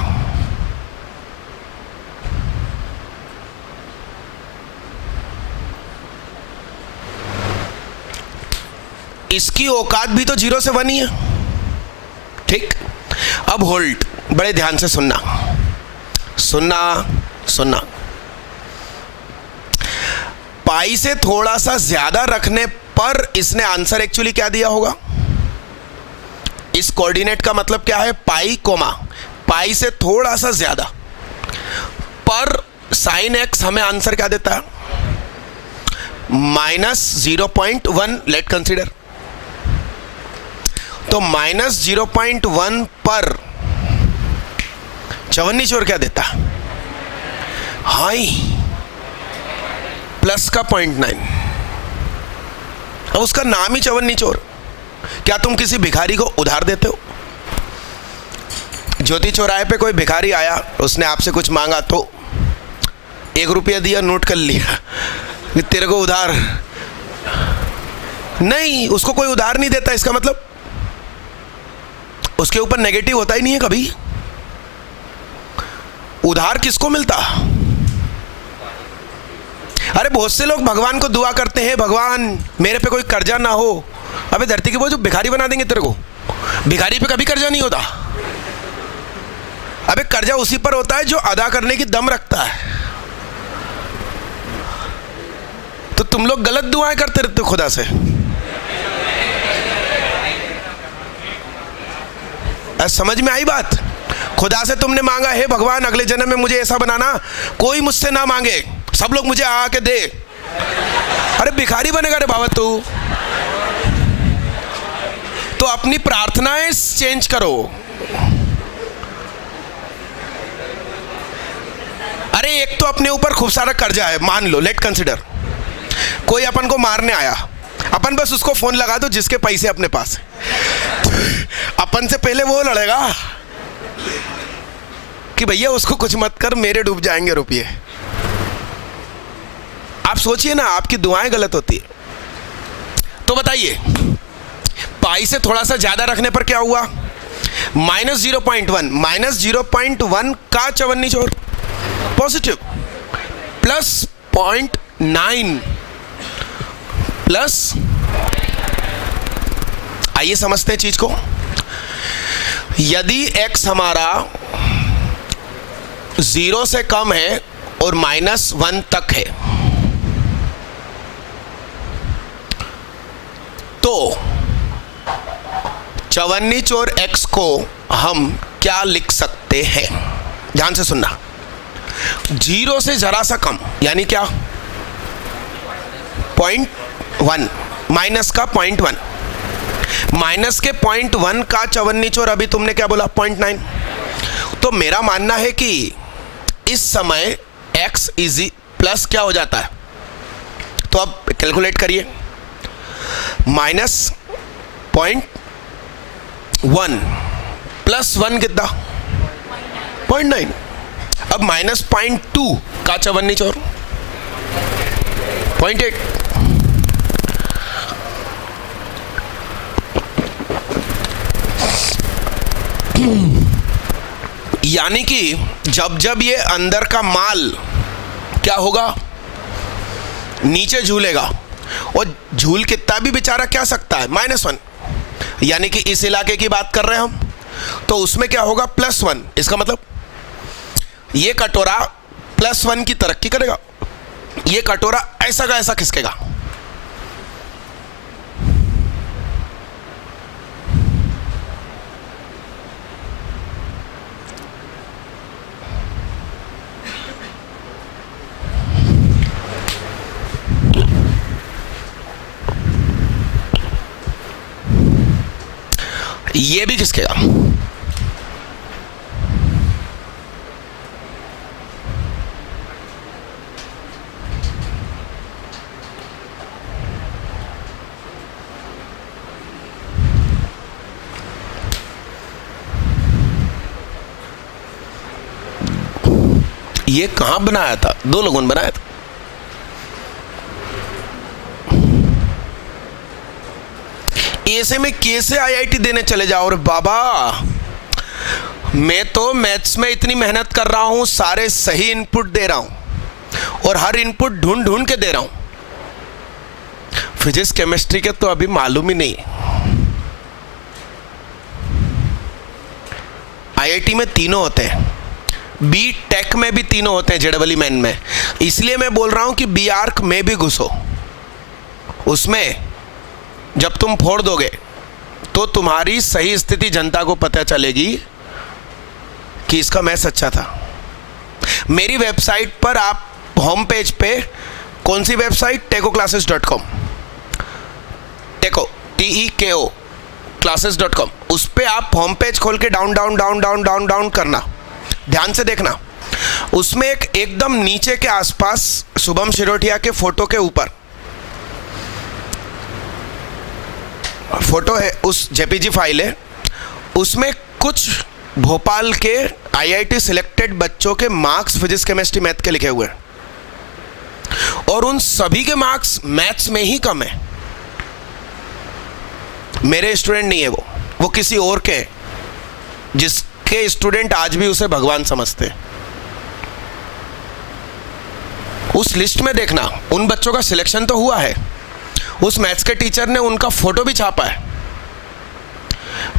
इसकी औकात भी तो 0 से 1 ही है। ठीक, अब होल्ड, बड़े ध्यान से सुनना सुनना सुनना। पाई से थोड़ा सा ज्यादा रखने पर इसने आंसर एक्चुअली क्या दिया होगा? इस कोऑर्डिनेट का मतलब क्या है? पाई कोमा पाई से थोड़ा सा ज्यादा पर साइन एक्स हमें आंसर क्या देता है? -0.1। Late consider. तो -0.1 पर चवन्नी चोर क्या देता? हाई प्लस का 0.9। अब उसका नाम ही चवन्नी चोर। क्या तुम किसी भिखारी को उधार देते हो? ज्योति चौराहे पे कोई भिखारी आया, उसने आपसे कुछ मांगा तो 1 रुपया दिया, नोट कर लिया, तेरे को उधार नहीं। उसको कोई उधार नहीं देता, इसका मतलब उसके ऊपर नेगेटिव होता ही नहीं है कभी। उधार किसको मिलता? अरे बहुत से लोग भगवान को दुआ करते हैं, भगवान मेरे पे कोई कर्जा ना हो। अबे धरती के बोझ भिखारी बना देंगे तेरे को। भिखारी पे कभी कर्जा नहीं होता। अबे कर्जा उसी पर होता है जो अदा करने की दम रखता है। तो तुम लोग गलत दुआएं करते रहते हो खुदा से। समझ में आई बात? खुदा से तुमने मांगा है भगवान अगले जन्म में मुझे ऐसा बनाना, कोई मुझसे ना मांगे, सब लोग मुझे आके दे। अरे भिखारी बनेगा रे बाबा तू। तो अपनी प्रार्थनाएं चेंज करो। अरे एक तो अपने ऊपर खूब सारा कर्जा है, मान लो, लेट कंसिडर। कोई अपन को मारने आया, अपन बस उसको फोन लगा दो जिसके पैसे अपने पास है। अपन से पहले वो लड़ेगा कि भैया उसको कुछ मत कर, मेरे डूब जाएंगे रुपये। आप सोचिए ना, आपकी दुआएं गलत होती है। तो बताइए, पाई से थोड़ा सा ज्यादा रखने पर क्या हुआ? -0.1 -0.1 का चवन्नी चोर पॉजिटिव, प्लस 0.9 प्लस। आइए समझते हैं चीज को। यदि x हमारा 0 से कम है और -1 तक है, तो चवन्नी चोर x को हम क्या लिख सकते हैं? ध्यान से सुनना। 0 से जरा सा कम यानी क्या? 0.1 माइनस का 0.1, माइनस के 0.1 का चवन निचोड़ अभी तुमने क्या बोला 0.9। तो मेरा मानना है कि इस समय x इजी प्लस क्या हो जाता है, तो अब कैलकुलेट करिए। -0.1 प्लस 1 कितना 0.9। अब -0.2 का चवन निचोड़ 0.8। यानी कि जब जब ये अंदर का माल क्या होगा, नीचे झूलेगा, और झूल कितना भी बेचारा क्या सकता है -1, यानी कि इस इलाके की बात कर रहे हैं हम, तो उसमें क्या होगा +1। इसका मतलब ये कटोरा +1 की तरक्की करेगा, ये कटोरा ऐसा का ऐसा खिसकेगा। ये भी खिसकेगा। ये कहां बनाया था, 2 लोगों ने बनाया था। ऐसे में कैसे आईआईटी देने चले जाओ। और बाबा मैं तो मैथ्स में इतनी मेहनत कर रहा हूं, सारे सही इनपुट दे रहा हूं और हर इनपुट ढूंढ ढूंढ के दे रहा हूं, फिजिक्स केमिस्ट्री के तो अभी मालूम ही नहीं। आईआईटी में तीनों होते हैं, बी टेक में भी तीनों होते हैं, जेडबली मैन में। इसलिए मैं बोल रहा हूं कि बी आर्क में भी घुसो, उसमें जब तुम फोड़ दोगे तो तुम्हारी सही स्थिति जनता को पता चलेगी कि इसका मैथ्स अच्छा था। मेरी वेबसाइट पर आप होम पेज पे, कौन सी वेबसाइट, tecoclasses.com, टेको TEKO classes.com, उस पे आप होम पेज खोल के down down down down down down करना, ध्यान से देखना। उसमें एकदम नीचे के आसपास शुभम शिरोटिया के फोटो के ऊपर फोटो है, उस जेपीजी फाइल है, उसमें कुछ भोपाल के आईआईटी सिलेक्टेड बच्चों के मार्क्स फिजिक्स केमिस्ट्री मैथ के लिखे हुए हैं, और उन सभी के मार्क्स मैथ्स में ही कम है। मेरे स्टूडेंट नहीं है वो किसी और के, जिसके स्टूडेंट आज भी उसे भगवान समझते। उस लिस्ट में देखना, उन बच्चों का सिलेक्शन तो हुआ है, उस मैथ्स के टीचर ने उनका फोटो भी छापा है,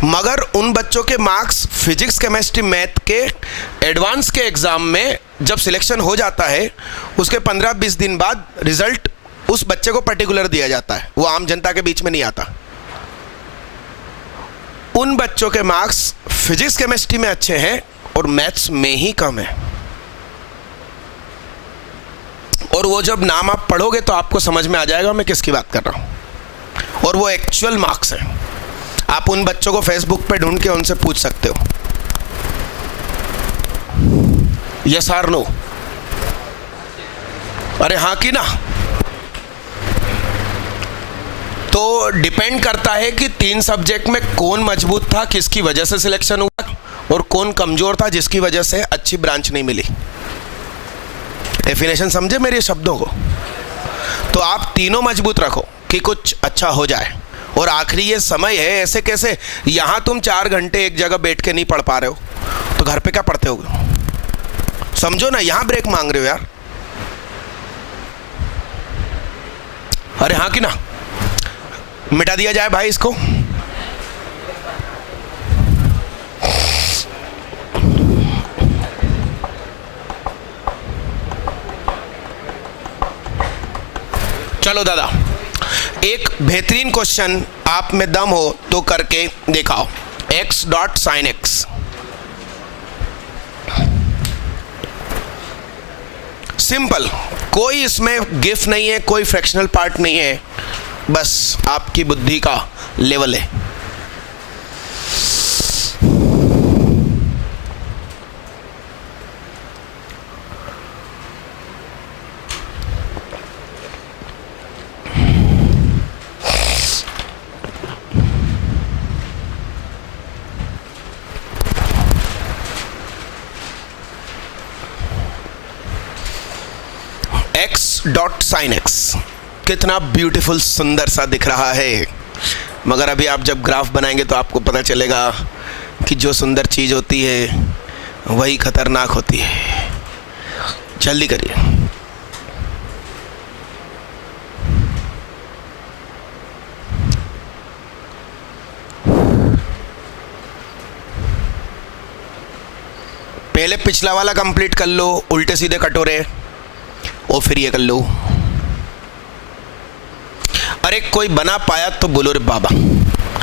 मगर उन बच्चों के मार्क्स फिजिक्स केमिस्ट्री मैथ के एडवांस के एग्जाम में जब सिलेक्शन हो जाता है, उसके 15-20 दिन बाद रिजल्ट उस बच्चे को पर्टिकुलर दिया जाता है, वो आम जनता के बीच में नहीं आता। उन बच्चों के मार्क्स फिजिक्स केमिस्ट्री में अच्छे हैं और मैथ्स में ही कम है। और वो जब नाम आप पढ़ोगे तो आपको समझ में आ जाएगा मैं किसकी बात कर रहा हूं, और वो एक्चुअल मार्क्स हैं। आप उन बच्चों को फेसबुक पे ढूंढ के उनसे पूछ सकते हो, यस और नो, अरे हाँ कि ना। तो डिपेंड करता है कि 3 सब्जेक्ट में कौन मजबूत था, किसकी वजह से सिलेक्शन हुआ, और कौन कमजोर था जिसकी वजह से अच्छी ब्रांच नहीं मिली। डेफिनेशन समझे मेरे शब्दों को। तो आप तीनों मजबूत रखो कि कुछ अच्छा हो जाए। और आखिरी ये समय है, ऐसे कैसे, यहाँ तुम 4 घंटे एक जगह बैठ के नहीं पढ़ पा रहे हो तो घर पे क्या पढ़ते हो, समझो ना, यहाँ ब्रेक मांग रहे हो यार। अरे हाँ कि ना, मिटा दिया जाए भाई इसको। चलो दादा, एक बेहतरीन क्वेश्चन आप में दम हो तो करके दिखाओ। x dot sine x, simple, कोई इसमें गिफ नहीं है, कोई फ्रैक्शनल पार्ट नहीं है, बस आपकी बुद्धि का लेवल है। डॉट साइन एक्स कितना ब्यूटीफुल सुंदर सा दिख रहा है, मगर अभी आप जब ग्राफ बनाएंगे तो आपको पता चलेगा कि जो सुंदर चीज़ होती है वही खतरनाक होती है। जल्दी करिए। पहले पिछला वाला कंप्लीट कर लो, उल्टे सीधे कटोरे, और फिर ये कर लो। अरे कोई बना पाया तो बोलो रे बाबा।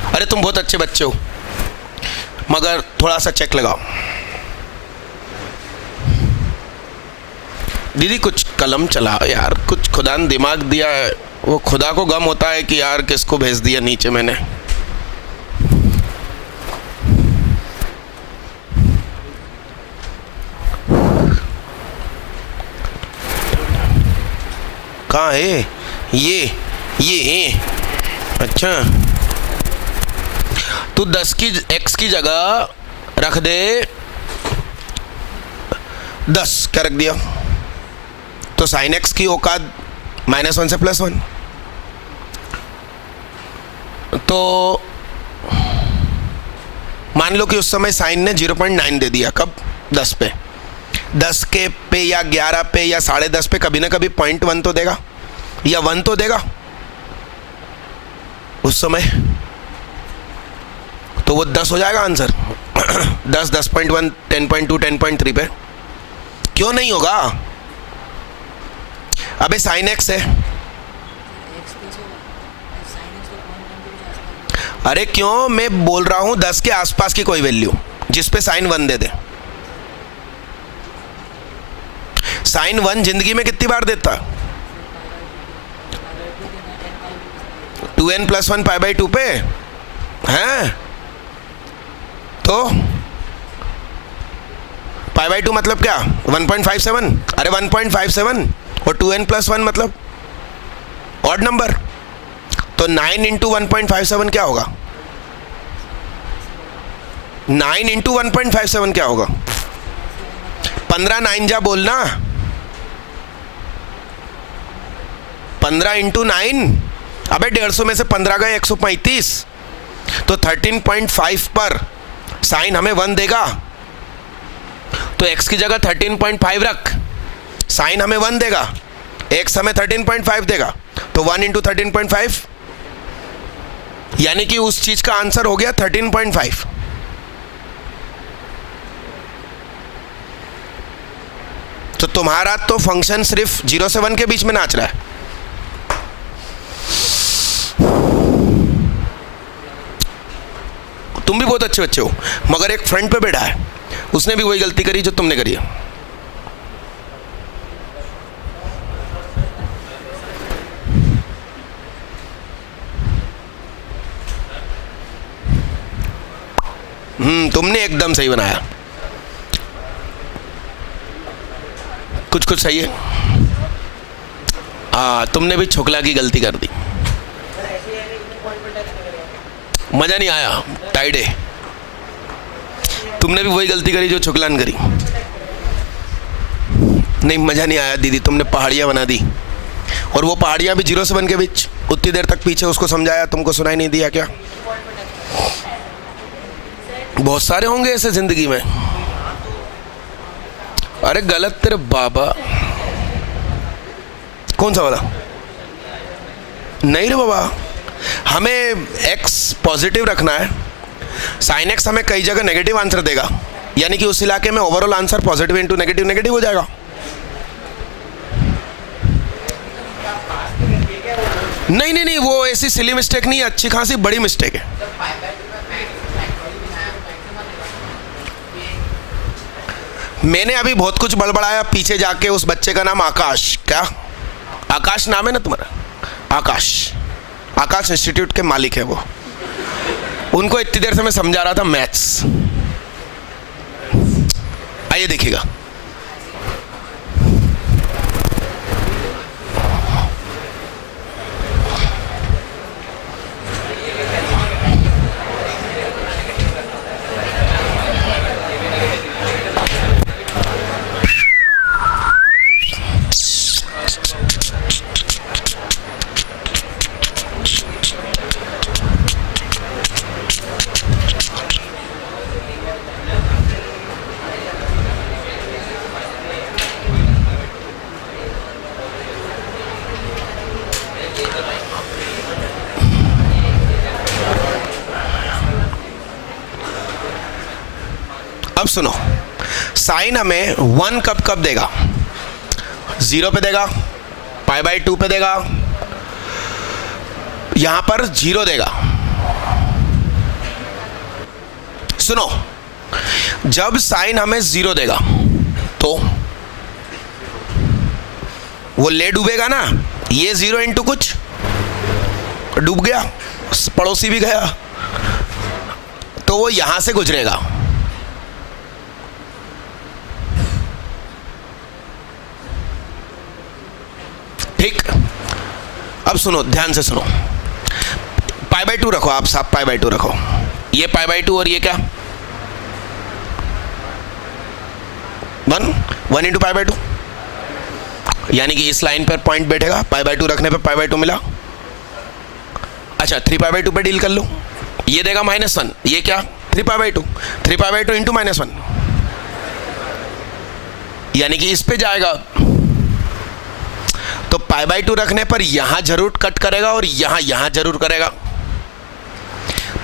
अरे तुम बहुत अच्छे बच्चे हो, मगर थोड़ा सा चेक लगाओ। दीदी कुछ कलम चलाओ यार, कुछ खुदा ने दिमाग दिया है, वो खुदा को गम होता है कि यार किसको भेज दिया नीचे मैंने। कहाँ है ये अच्छा, तो 10 की x की जगह रख दे 10, क्या रख दिया? तो साइन x की औकात -1 से +1। तो मान लो कि उस समय साइन ने 0.9 दे दिया, कब? 10 पे। 10 के पे या 11 पे या 10.5 पे कभी ना कभी 0.1 तो देगा या 1 तो देगा उस समय, तो वो 10 हो जाएगा आंसर। 10, 10.1, 10.2, 10.3 पे क्यों नहीं होगा? अबे साइन एक्स है। अरे क्यों, मैं बोल रहा हूं 10 के आसपास की कोई वैल्यू जिस पे साइन 1 दे दे। साइन 1 जिंदगी में कितनी बार देता? 2n + 1 π/2 पे हैं, तो π/2 मतलब क्या? 1.57। अरे 1.57 और 2n + 1 मतलब ऑड नंबर, तो 9 × 1.57 क्या होगा? 9 × 1.57 क्या होगा? 15 9 जा बोलना, 15 × 9। अबे 150 में से 15 गए 135, तो 13.5 पर साइन हमें 1 देगा, तो x की जगह 13.5 रख, साइन हमें 1 देगा, x हमें 13.5 देगा, तो 1 × 13.5, यानी कि उस चीज का आंसर हो गया 13.5। तो तुम्हारा तो फंक्शन सिर्फ 0 से 1 के बीच में नाच रहा है। तुम भी बहुत अच्छे बच्चे हो, मगर एक फ्रंट पे बैठा है, उसने भी वही गलती करी जो तुमने करी है। तुमने एकदम सही बनाया, कुछ कुछ सही है। तुमने भी छोकला की गलती कर दी, मजा नहीं आया, टाइड है। तुमने भी वही गलती करी जो छोकला ने करी। नहीं मजा नहीं आया दीदी, तुमने पहाड़ियाँ बना दी, और वो पहाड़ियाँ भी 0 से 1 के बीच। उतनी देर तक पीछे उसको समझाया, तुमको सुनाई नहीं दिया क्या? बहुत सारे होंगे ऐसे जिंदगी में। अरे गलत तेरे बाबा। कौन सा वाला? नहीं रे बाबा, हमें x पॉजिटिव रखना है, साइन x हमें कई जगह नेगेटिव आंसर देगा, यानी कि उस इलाके में overall answer positive into negative negative हो जाएगा। नहीं नहीं नहीं, वो ऐसी सिली मिस्टेक नहीं है, अच्छी खासी बड़ी मिस्टेक है। मैंने अभी बहुत कुछ बड़बड़ाया, पीछे जाके उस बच्चे का नाम आकाश, क्या आकाश नाम है ना तुम्हारा, आकाश, आकाश इंस्टीट्यूट के मालिक है वो। उनको इतनी देर से मैं समझा रहा था मैथ्स। आइए देखिएगा, अब सुनो, साइन हमें 1 कब देगा, 0 पे देगा, π/2 पे देगा, यहां पर 0 देगा। सुनो, जब साइन हमें 0 देगा तो वो ले डूबेगा ना, ये 0 इंटू कुछ डूब गया, पड़ोसी भी गया, तो वो यहां से गुजरेगा। ठीक, अब सुनो, ध्यान से सुनो, π/2 रखो, आप सब π/2 रखो, ये π/2 और ये क्या 1 इंटू π/2, यानी कि इस लाइन पर पॉइंट बैठेगा, π/2 रखने पे π/2 मिला। अच्छा, 3π/2 पे डील कर लो, ये देगा -1, ये क्या 3π/2 इंटू -1, यानी कि इस पे जाएगा, तो π/2 रखने पर यहां जरूर कट करेगा और यहां जरूर करेगा।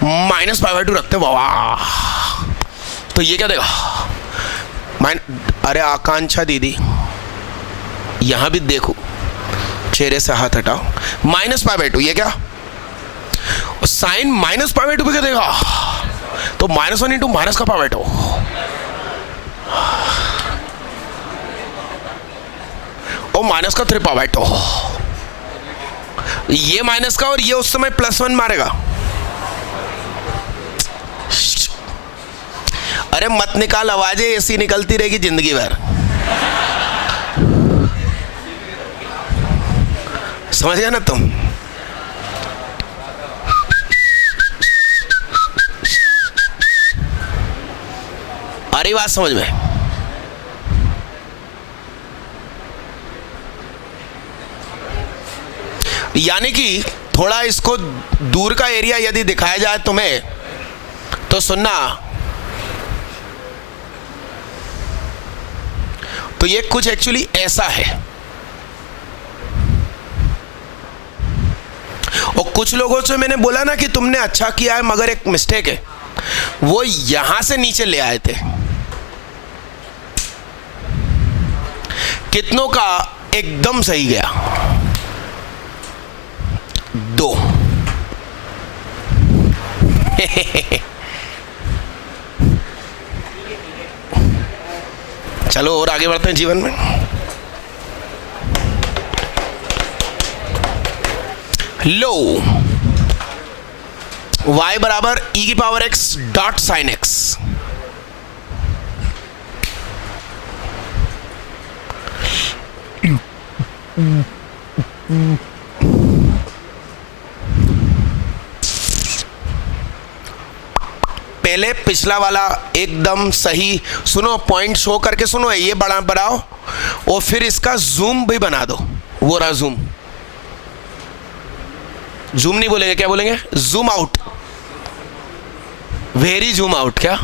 -π/2 रखते, वाह, तो ये क्या देगा अरे आकांक्षा दीदी, यहां भी देखो, चेहरे से हाथ हटाओ, -π/2, ये क्या साइन -π/2 पे क्या देगा, तो -1 इंटू माइनस का π/2, और माइनस का 3π/2, ये माइनस का और ये उस समय +1 मारेगा। अरे मत निकाल आवाजें, ऐसी निकलती रहेगी जिंदगी भर, समझ गया ना तुम। आ रही बात समझ में? यानी कि थोड़ा इसको दूर का एरिया यदि दिखाया जाए तुम्हें, तो सुनना, तो ये कुछ एक्चुअली ऐसा है, और कुछ लोगों से मैंने बोला ना कि तुमने अच्छा किया है मगर एक मिस्टेक है, वो यहां से नीचे ले आए थे। कितनों का एकदम सही गया, 2। चलो और आगे बढ़ते हैं जीवन में। लो y बराबर e⁻x डॉट साइन x, पहले पिछला वाला एकदम सही, सुनो पॉइंट शो करके सुनो, ये बड़ा बनाओ और फिर इसका जूम भी बना दो, वो रहा जूम, जूम नहीं बोलेंगे, क्या बोलेंगे, zoom out, very zoom out. क्या,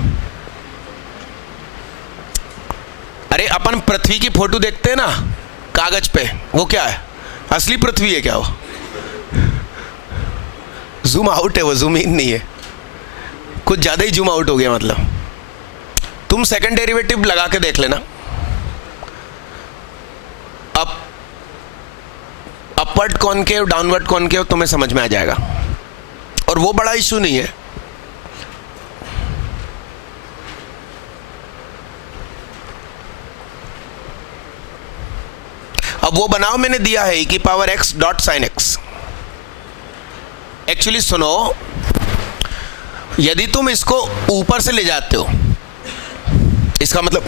अरे अपन पृथ्वी की फोटो देखते हैं ना कागज पे, वो क्या है, असली पृथ्वी है क्या वो, जूम आउट है वो, जूम इन नहीं है, कुछ ज्यादा ही जूम आउट हो गया। मतलब तुम सेकंड डेरिवेटिव लगा के देख लेना, अपवर्ड कॉनकेव डाउनवर्ड कॉनकेव तुम्हें समझ में आ जाएगा, और वो बड़ा इशू नहीं है। अब अब वो बनाओ, मैंने दिया है e की power x dot sine x। Actually सुनो, यदि तुम इसको ऊपर से ले जाते हो, इसका मतलब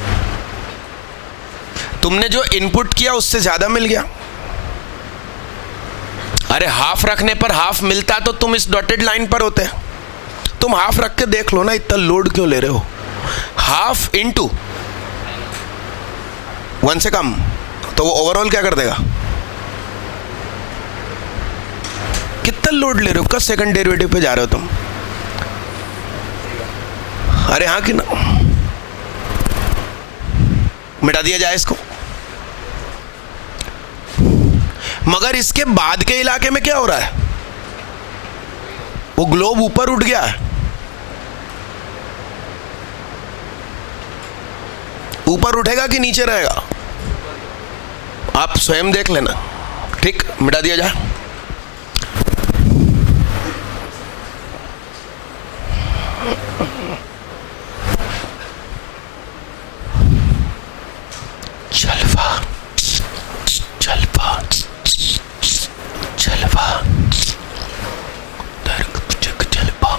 तुमने जो इनपुट किया उससे ज्यादा मिल गया। अरे हाफ रखने पर हाफ मिलता तो तुम इस डॉटेड लाइन पर होते। तुम हाफ रख के देख लो ना, इतना लोड क्यों ले रहे हो? हाफ इंटू 1 से कम तो वो ओवरऑल क्या कर देगा? कितना लोड ले रहे हो? कब सेकंड डेरिवेटिव पे जा रहे हो तुम? अरे हाँ कि ना? मिटा दिया जाए इसको। मगर इसके बाद के इलाके में क्या हो रहा है? वो ग्लोब ऊपर उठ गया है। ऊपर उठेगा कि नीचे रहेगा? आप स्वयं देख लेना। ठीक, मिटा दिया जाए। जलवा जलवा जलवा जलवा।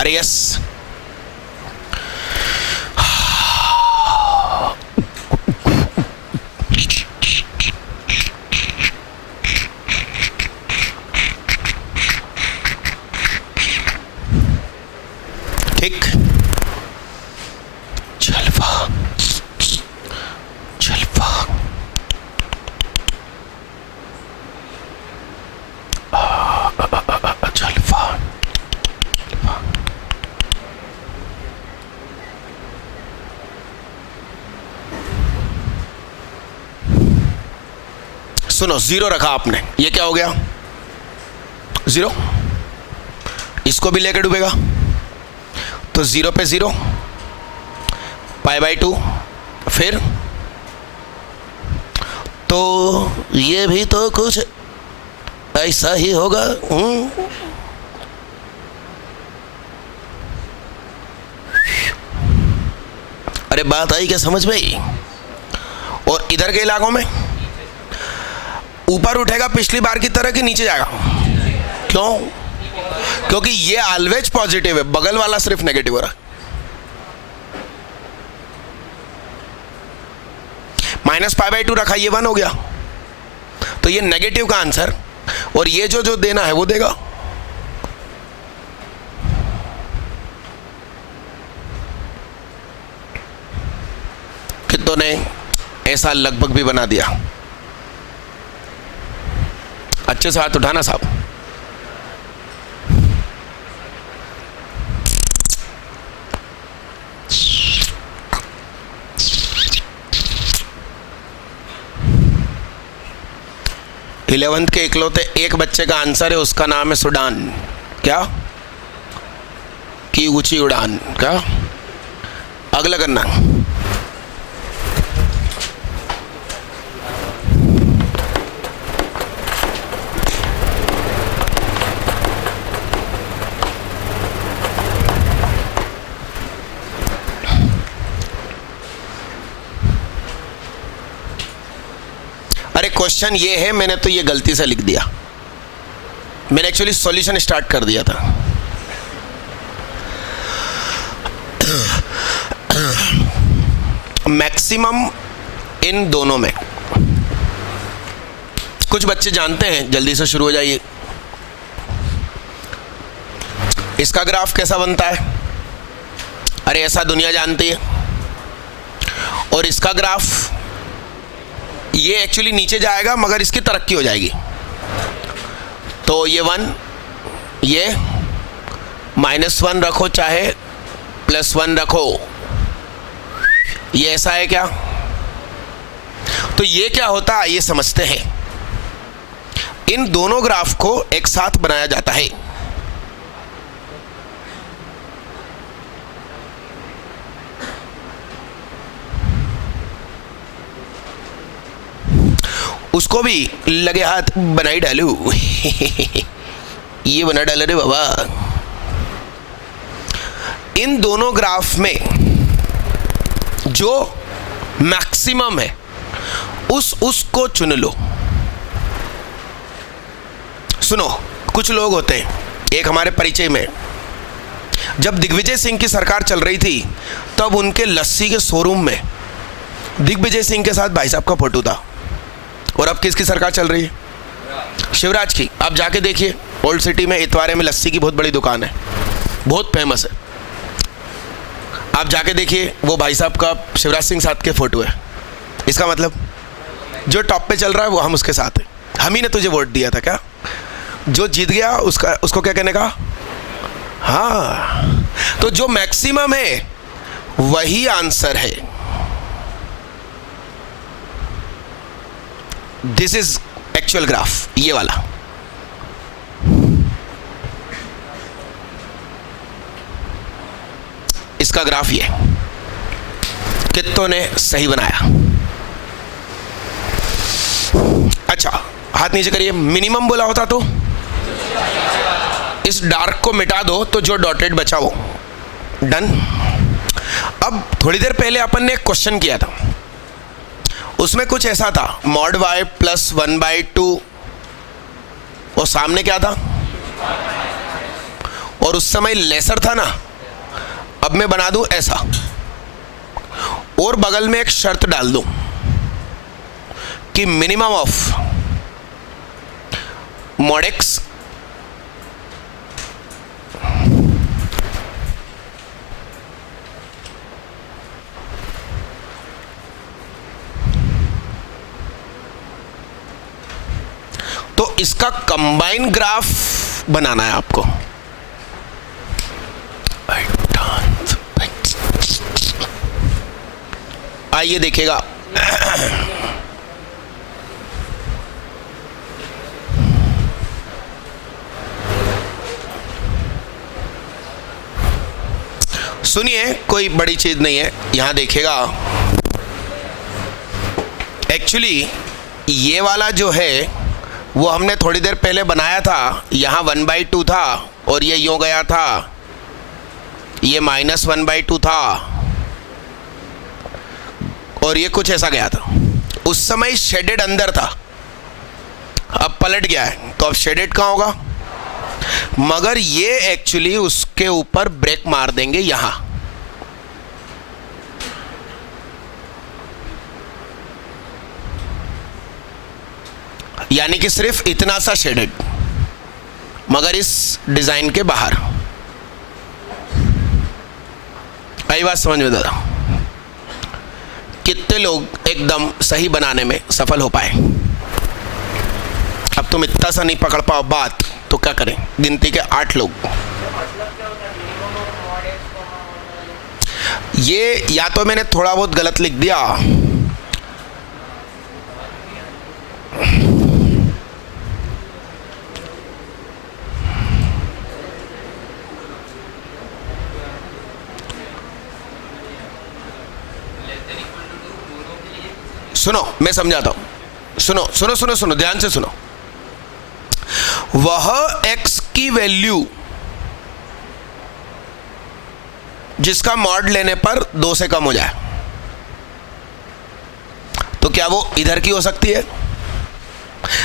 अरे यस, ठीक। जलवा जलवा जलवा। सुनो, 0 रखा आपने, ये क्या हो गया? 0। इसको भी लेकर डूबेगा तो 0 पे 0, π/2। फिर तो ये भी तो कुछ ऐसा ही होगा। अरे बात आई क्या समझ में? और इधर के इलाकों में ऊपर उठेगा पिछली बार की तरह कि नीचे जाएगा? क्यों? क्योंकि ये ऑलवेज पॉजिटिव है, बगल वाला सिर्फ नेगेटिव हो रहा है। -π/2 रखा, ये 1 हो गया, तो ये नेगेटिव का आंसर, और ये जो देना है वो देगा। कितनों ने ऐसा लगभग भी बना दिया? अच्छे से हाथ उठाना साहब। इलेवेंथ के इकलौते एक बच्चे का आंसर है, उसका नाम है सुडान। क्या? की ऊंची उड़ान। क्या? अगला करना। अरे क्वेश्चन ये है, मैंने तो ये गलती से लिख दिया। मैंने एक्चुअली सॉल्यूशन स्टार्ट कर दिया था। मैक्सिमम इन दोनों में। कुछ बच्चे जानते हैं, जल्दी से शुरू हो जाइए। इसका ग्राफ कैसा बनता है? अरे ऐसा दुनिया जानती है। और इसका ग्राफ ये एक्चुअली नीचे जाएगा मगर इसकी तरक्की हो जाएगी। तो ये 1, ये -1 रखो चाहे +1 रखो, ये ऐसा है क्या? तो ये क्या होता है ये समझते हैं। इन दोनों ग्राफ को एक साथ बनाया जाता है। उसको भी लगे हाथ बनाई डालू। ये बना डाला रे बाबा। इन दोनों ग्राफ में जो मैक्सिमम है उसको चुन लो। सुनो, कुछ लोग होते हैं, एक हमारे परिचय में, जब दिग्विजय सिंह की सरकार चल रही थी तब उनके लस्सी के शोरूम में दिग्विजय सिंह के साथ भाई साहब का फोटो था। और अब किसकी सरकार चल रही है? शिवराज की। आप जाके देखिए, ओल्ड सिटी में इतवारे में लस्सी की बहुत बड़ी दुकान है, बहुत फेमस है। आप जाके देखिए, वो भाई साहब का शिवराज सिंह साथ के फोटो है। इसका मतलब जो टॉप पे चल रहा है वो हम उसके साथ हैं। हम ही ने तुझे वोट दिया था क्या? जो जीत गया उसको क्या कहने का? हाँ, तो जो मैक्सिमम है वही आंसर है। दिस इज एक्चुअल ग्राफ, ये वाला। इसका ग्राफ ये, कितनों ने सही बनाया? अच्छा, हाथ नीचे करिए। मिनिमम बोला होता तो इस डार्क को मिटा दो तो जो डॉटेड बचा वो डन। अब थोड़ी देर पहले अपन ने एक क्वेश्चन किया था, उसमें कुछ ऐसा था, मॉड y प्लस 1/2, और सामने क्या था? और उस समय लेसर था ना। अब मैं बना दूं ऐसा, और बगल में एक शर्त डाल दूं कि मिनिमम ऑफ मॉड x तो इसका कंबाइन ग्राफ बनाना है आपको। आइए देखिएगा। सुनिए, कोई बड़ी चीज नहीं है, यहां देखिएगा। एक्चुअली ये वाला जो है वो हमने थोड़ी देर पहले बनाया था। यहाँ 1/2 था और ये यूं गया था, ये -1/2 था और ये कुछ ऐसा गया था। उस समय शेडेड अंदर था, अब पलट गया है, तो अब शेडेड कहाँ होगा? मगर ये एक्चुअली उसके ऊपर ब्रेक मार देंगे यहां। यानी कि सिर्फ इतना सा शेडेड, मगर इस डिजाइन के बाहर। आई बात समझ में दादा? कितने लोग एकदम सही बनाने में सफल हो पाए? अब तुम इतना सा नहीं पकड़ पाओ बात तो क्या करें? गिनती के 8 लोग। ये या तो मैंने थोड़ा बहुत गलत लिख दिया, सुनो मैं समझाता हूं। सुनो सुनो सुनो सुनो, ध्यान से सुनो। वह x की वैल्यू जिसका मॉड लेने पर 2 से कम हो जाए, तो क्या वो इधर की हो सकती है?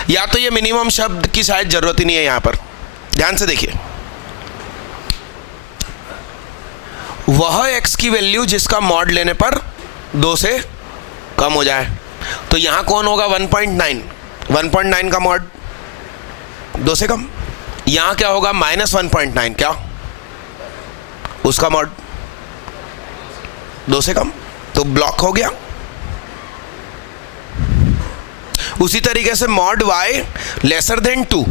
या तो ये मिनिमम शब्द की शायद जरूरत ही नहीं है यहां पर। ध्यान से देखिए, वह x की वैल्यू जिसका मॉड लेने पर 2 से कम हो जाए, तो यहां कौन होगा? 1.9। 1.9 का मॉड 2 से कम। यहां क्या होगा? -1.9, क्या उसका मॉड 2 से कम, तो ब्लॉक हो गया। उसी तरीके से मॉड y लेसर देन 2,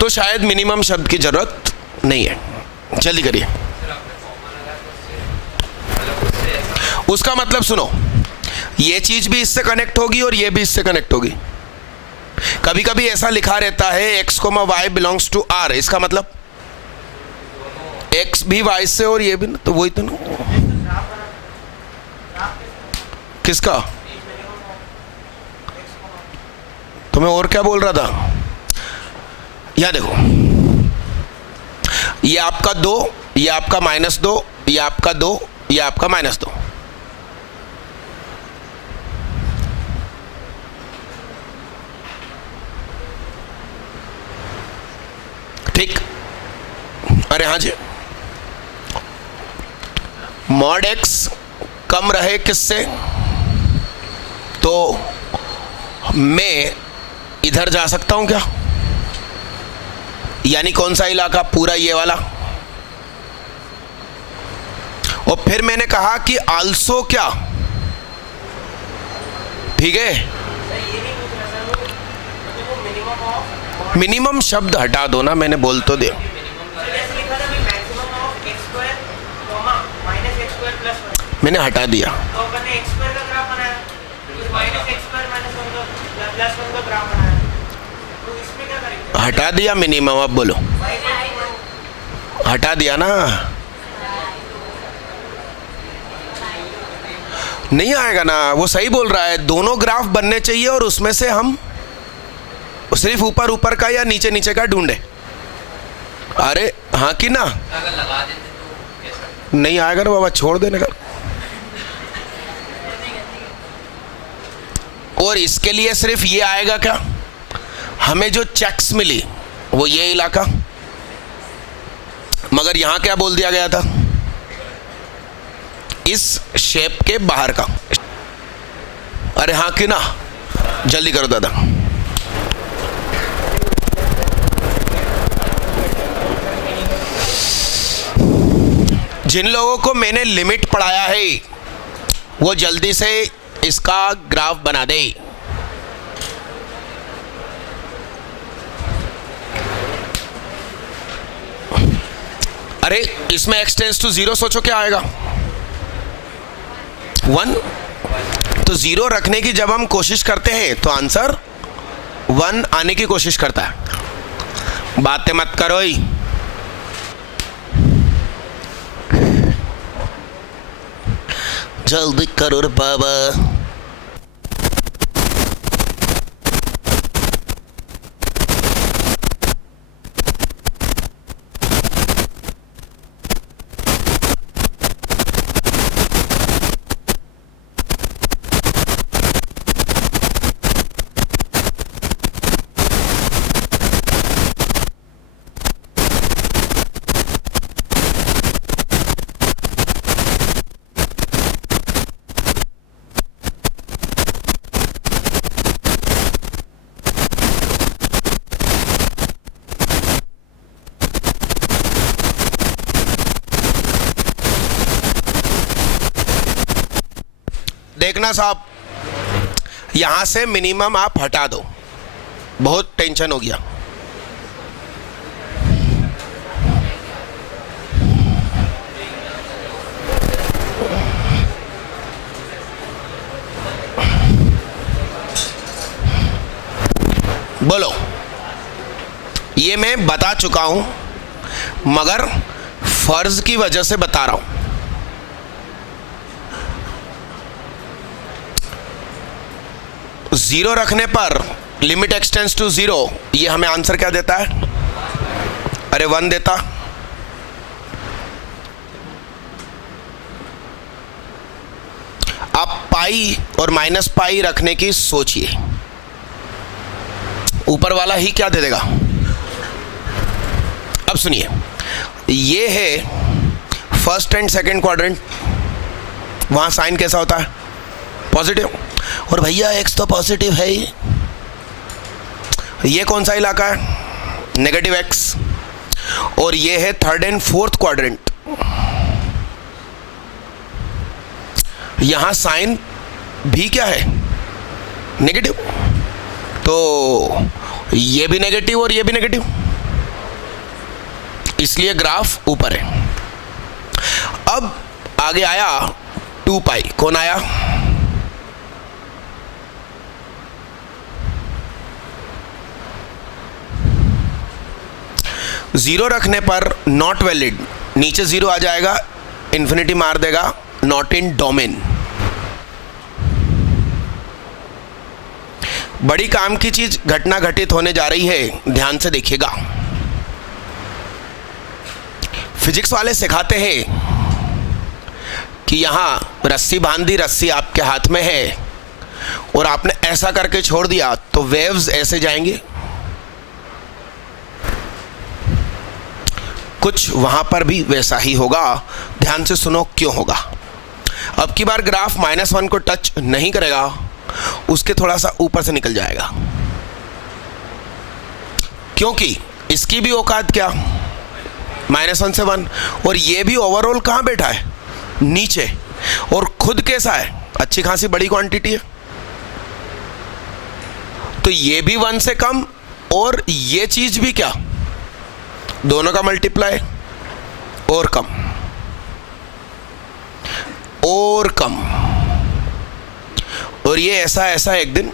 तो शायद मिनिमम शब्द की जरूरत नहीं है। जल्दी करिए। उसका मतलब सुनो, ये चीज भी इससे कनेक्ट होगी और ये भी इससे कनेक्ट होगी। कभी कभी ऐसा लिखा रहता है x, y belongs to r, इसका मतलब x भी y से और ये भी, तो वही तो ना। किसका? तो मैं और क्या बोल रहा था? यहां देखो, ये आपका 2, ये आपका -2, ये आपका 2, ये आपका -2। ठीक। अरे हाँ जी, मॉड x कम रहे किससे, तो मैं इधर जा सकता हूं क्या, यानी कौन सा इलाका, पूरा ये वाला। और फिर मैंने कहा कि आल्सो क्या, ठीक है, मिनिमम शब्द हटा दो ना, मैंने बोल तो दिया। मैंने हटा दिया, हटा दिया मिनिमम। अब बोलो, हटा दिया ना, नहीं आएगा ना, वो सही बोल रहा है, दोनों ग्राफ बनने चाहिए और उसमें से हम सिर्फ ऊपर ऊपर का या नीचे नीचे का ढूंढे। अरे हाँ कि ना, नहीं आएगा ना बाबा, छोड़ देने का। और इसके लिए सिर्फ ये आएगा क्या, हमें जो चेक्स मिली वो ये इलाका, मगर यहां क्या बोल दिया गया था, इस शेप के बाहर का। अरे हाँ कि ना, जल्दी करो दादा। जिन लोगों को मैंने लिमिट पढ़ाया है वो जल्दी से इसका ग्राफ बना दे। अरे इसमें x टेंस टू 0 सोचो क्या आएगा, 1। तो 0 रखने की जब हम कोशिश करते हैं तो आंसर 1 आने की कोशिश करता है। बातें मत करो ही, जल्दी करो रे बाबा। देखना साहब, यहां से मिनिमम आप हटा दो, बहुत टेंशन हो गया। बोलो, ये मैं बता चुका हूं मगर फर्ज की वजह से बता रहा हूं। जीरो रखने पर लिमिट x टेंस टू 0, ये हमें आंसर क्या देता है, अरे 1 देता। आप पाई और माइनस पाई रखने की सोचिए, ऊपर वाला ही क्या दे देगा। अब सुनिए, ये है फर्स्ट एंड सेकंड क्वाड्रेंट, वहां साइन कैसा होता है, पॉजिटिव। और भैया x तो पॉजिटिव है ही, ये कौन सा इलाका है, नेगेटिव x। और ये है थर्ड एंड फोर्थ क्वाड्रेंट, यहां साइन भी क्या है, नेगेटिव। तो ये भी नेगेटिव और ये भी नेगेटिव, इसलिए ग्राफ ऊपर है। अब आगे आया 2 पाई, कौन आया, जीरो रखने पर नॉट वैलिड, नीचे 0 आ जाएगा, इन्फिनिटी मार देगा, नॉट इन डोमेन। बड़ी काम की चीज घटना घटित होने जा रही है, ध्यान से देखिएगा। फिजिक्स वाले सिखाते हैं कि यहां रस्सी बांध दी, रस्सी आपके हाथ में है और आपने ऐसा करके छोड़ दिया तो वेव्स ऐसे जाएंगे। कुछ वहां पर भी वैसा ही होगा, ध्यान से सुनो क्यों होगा। अब की बार ग्राफ -1 को टच नहीं करेगा, उसके थोड़ा सा ऊपर से निकल जाएगा, क्योंकि इसकी भी औकात क्या, -1 से 1, और ये भी ओवरऑल कहां बैठा है, नीचे, और खुद कैसा है, अच्छी खासी बड़ी क्वांटिटी है, तो ये भी 1 से कम और ये चीज भी क्या, दोनों का मल्टीप्लाई और कम और कम, और ये ऐसा ऐसा एक दिन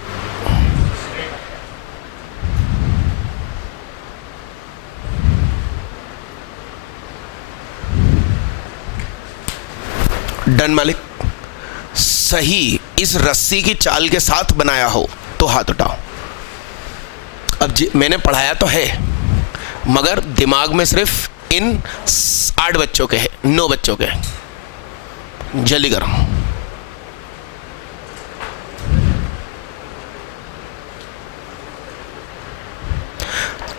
डन मालिक। सही इस रस्सी की चाल के साथ बनाया हो तो हाथ उठाओ। अब मैंने पढ़ाया तो है, मगर दिमाग में सिर्फ इन 8 बच्चों के है, 9 बच्चों के। जल्दी करो।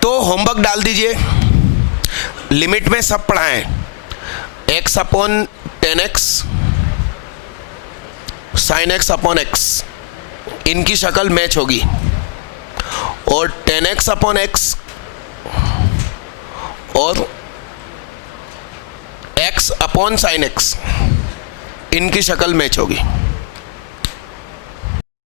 तो होमवर्क डाल दीजिए, लिमिट में सब पढ़ाएं, x/10x sin x/x, इनकी शक्ल मैच होगी, और 10x/x और x/sin x, इनकी शक्ल मैच होगी।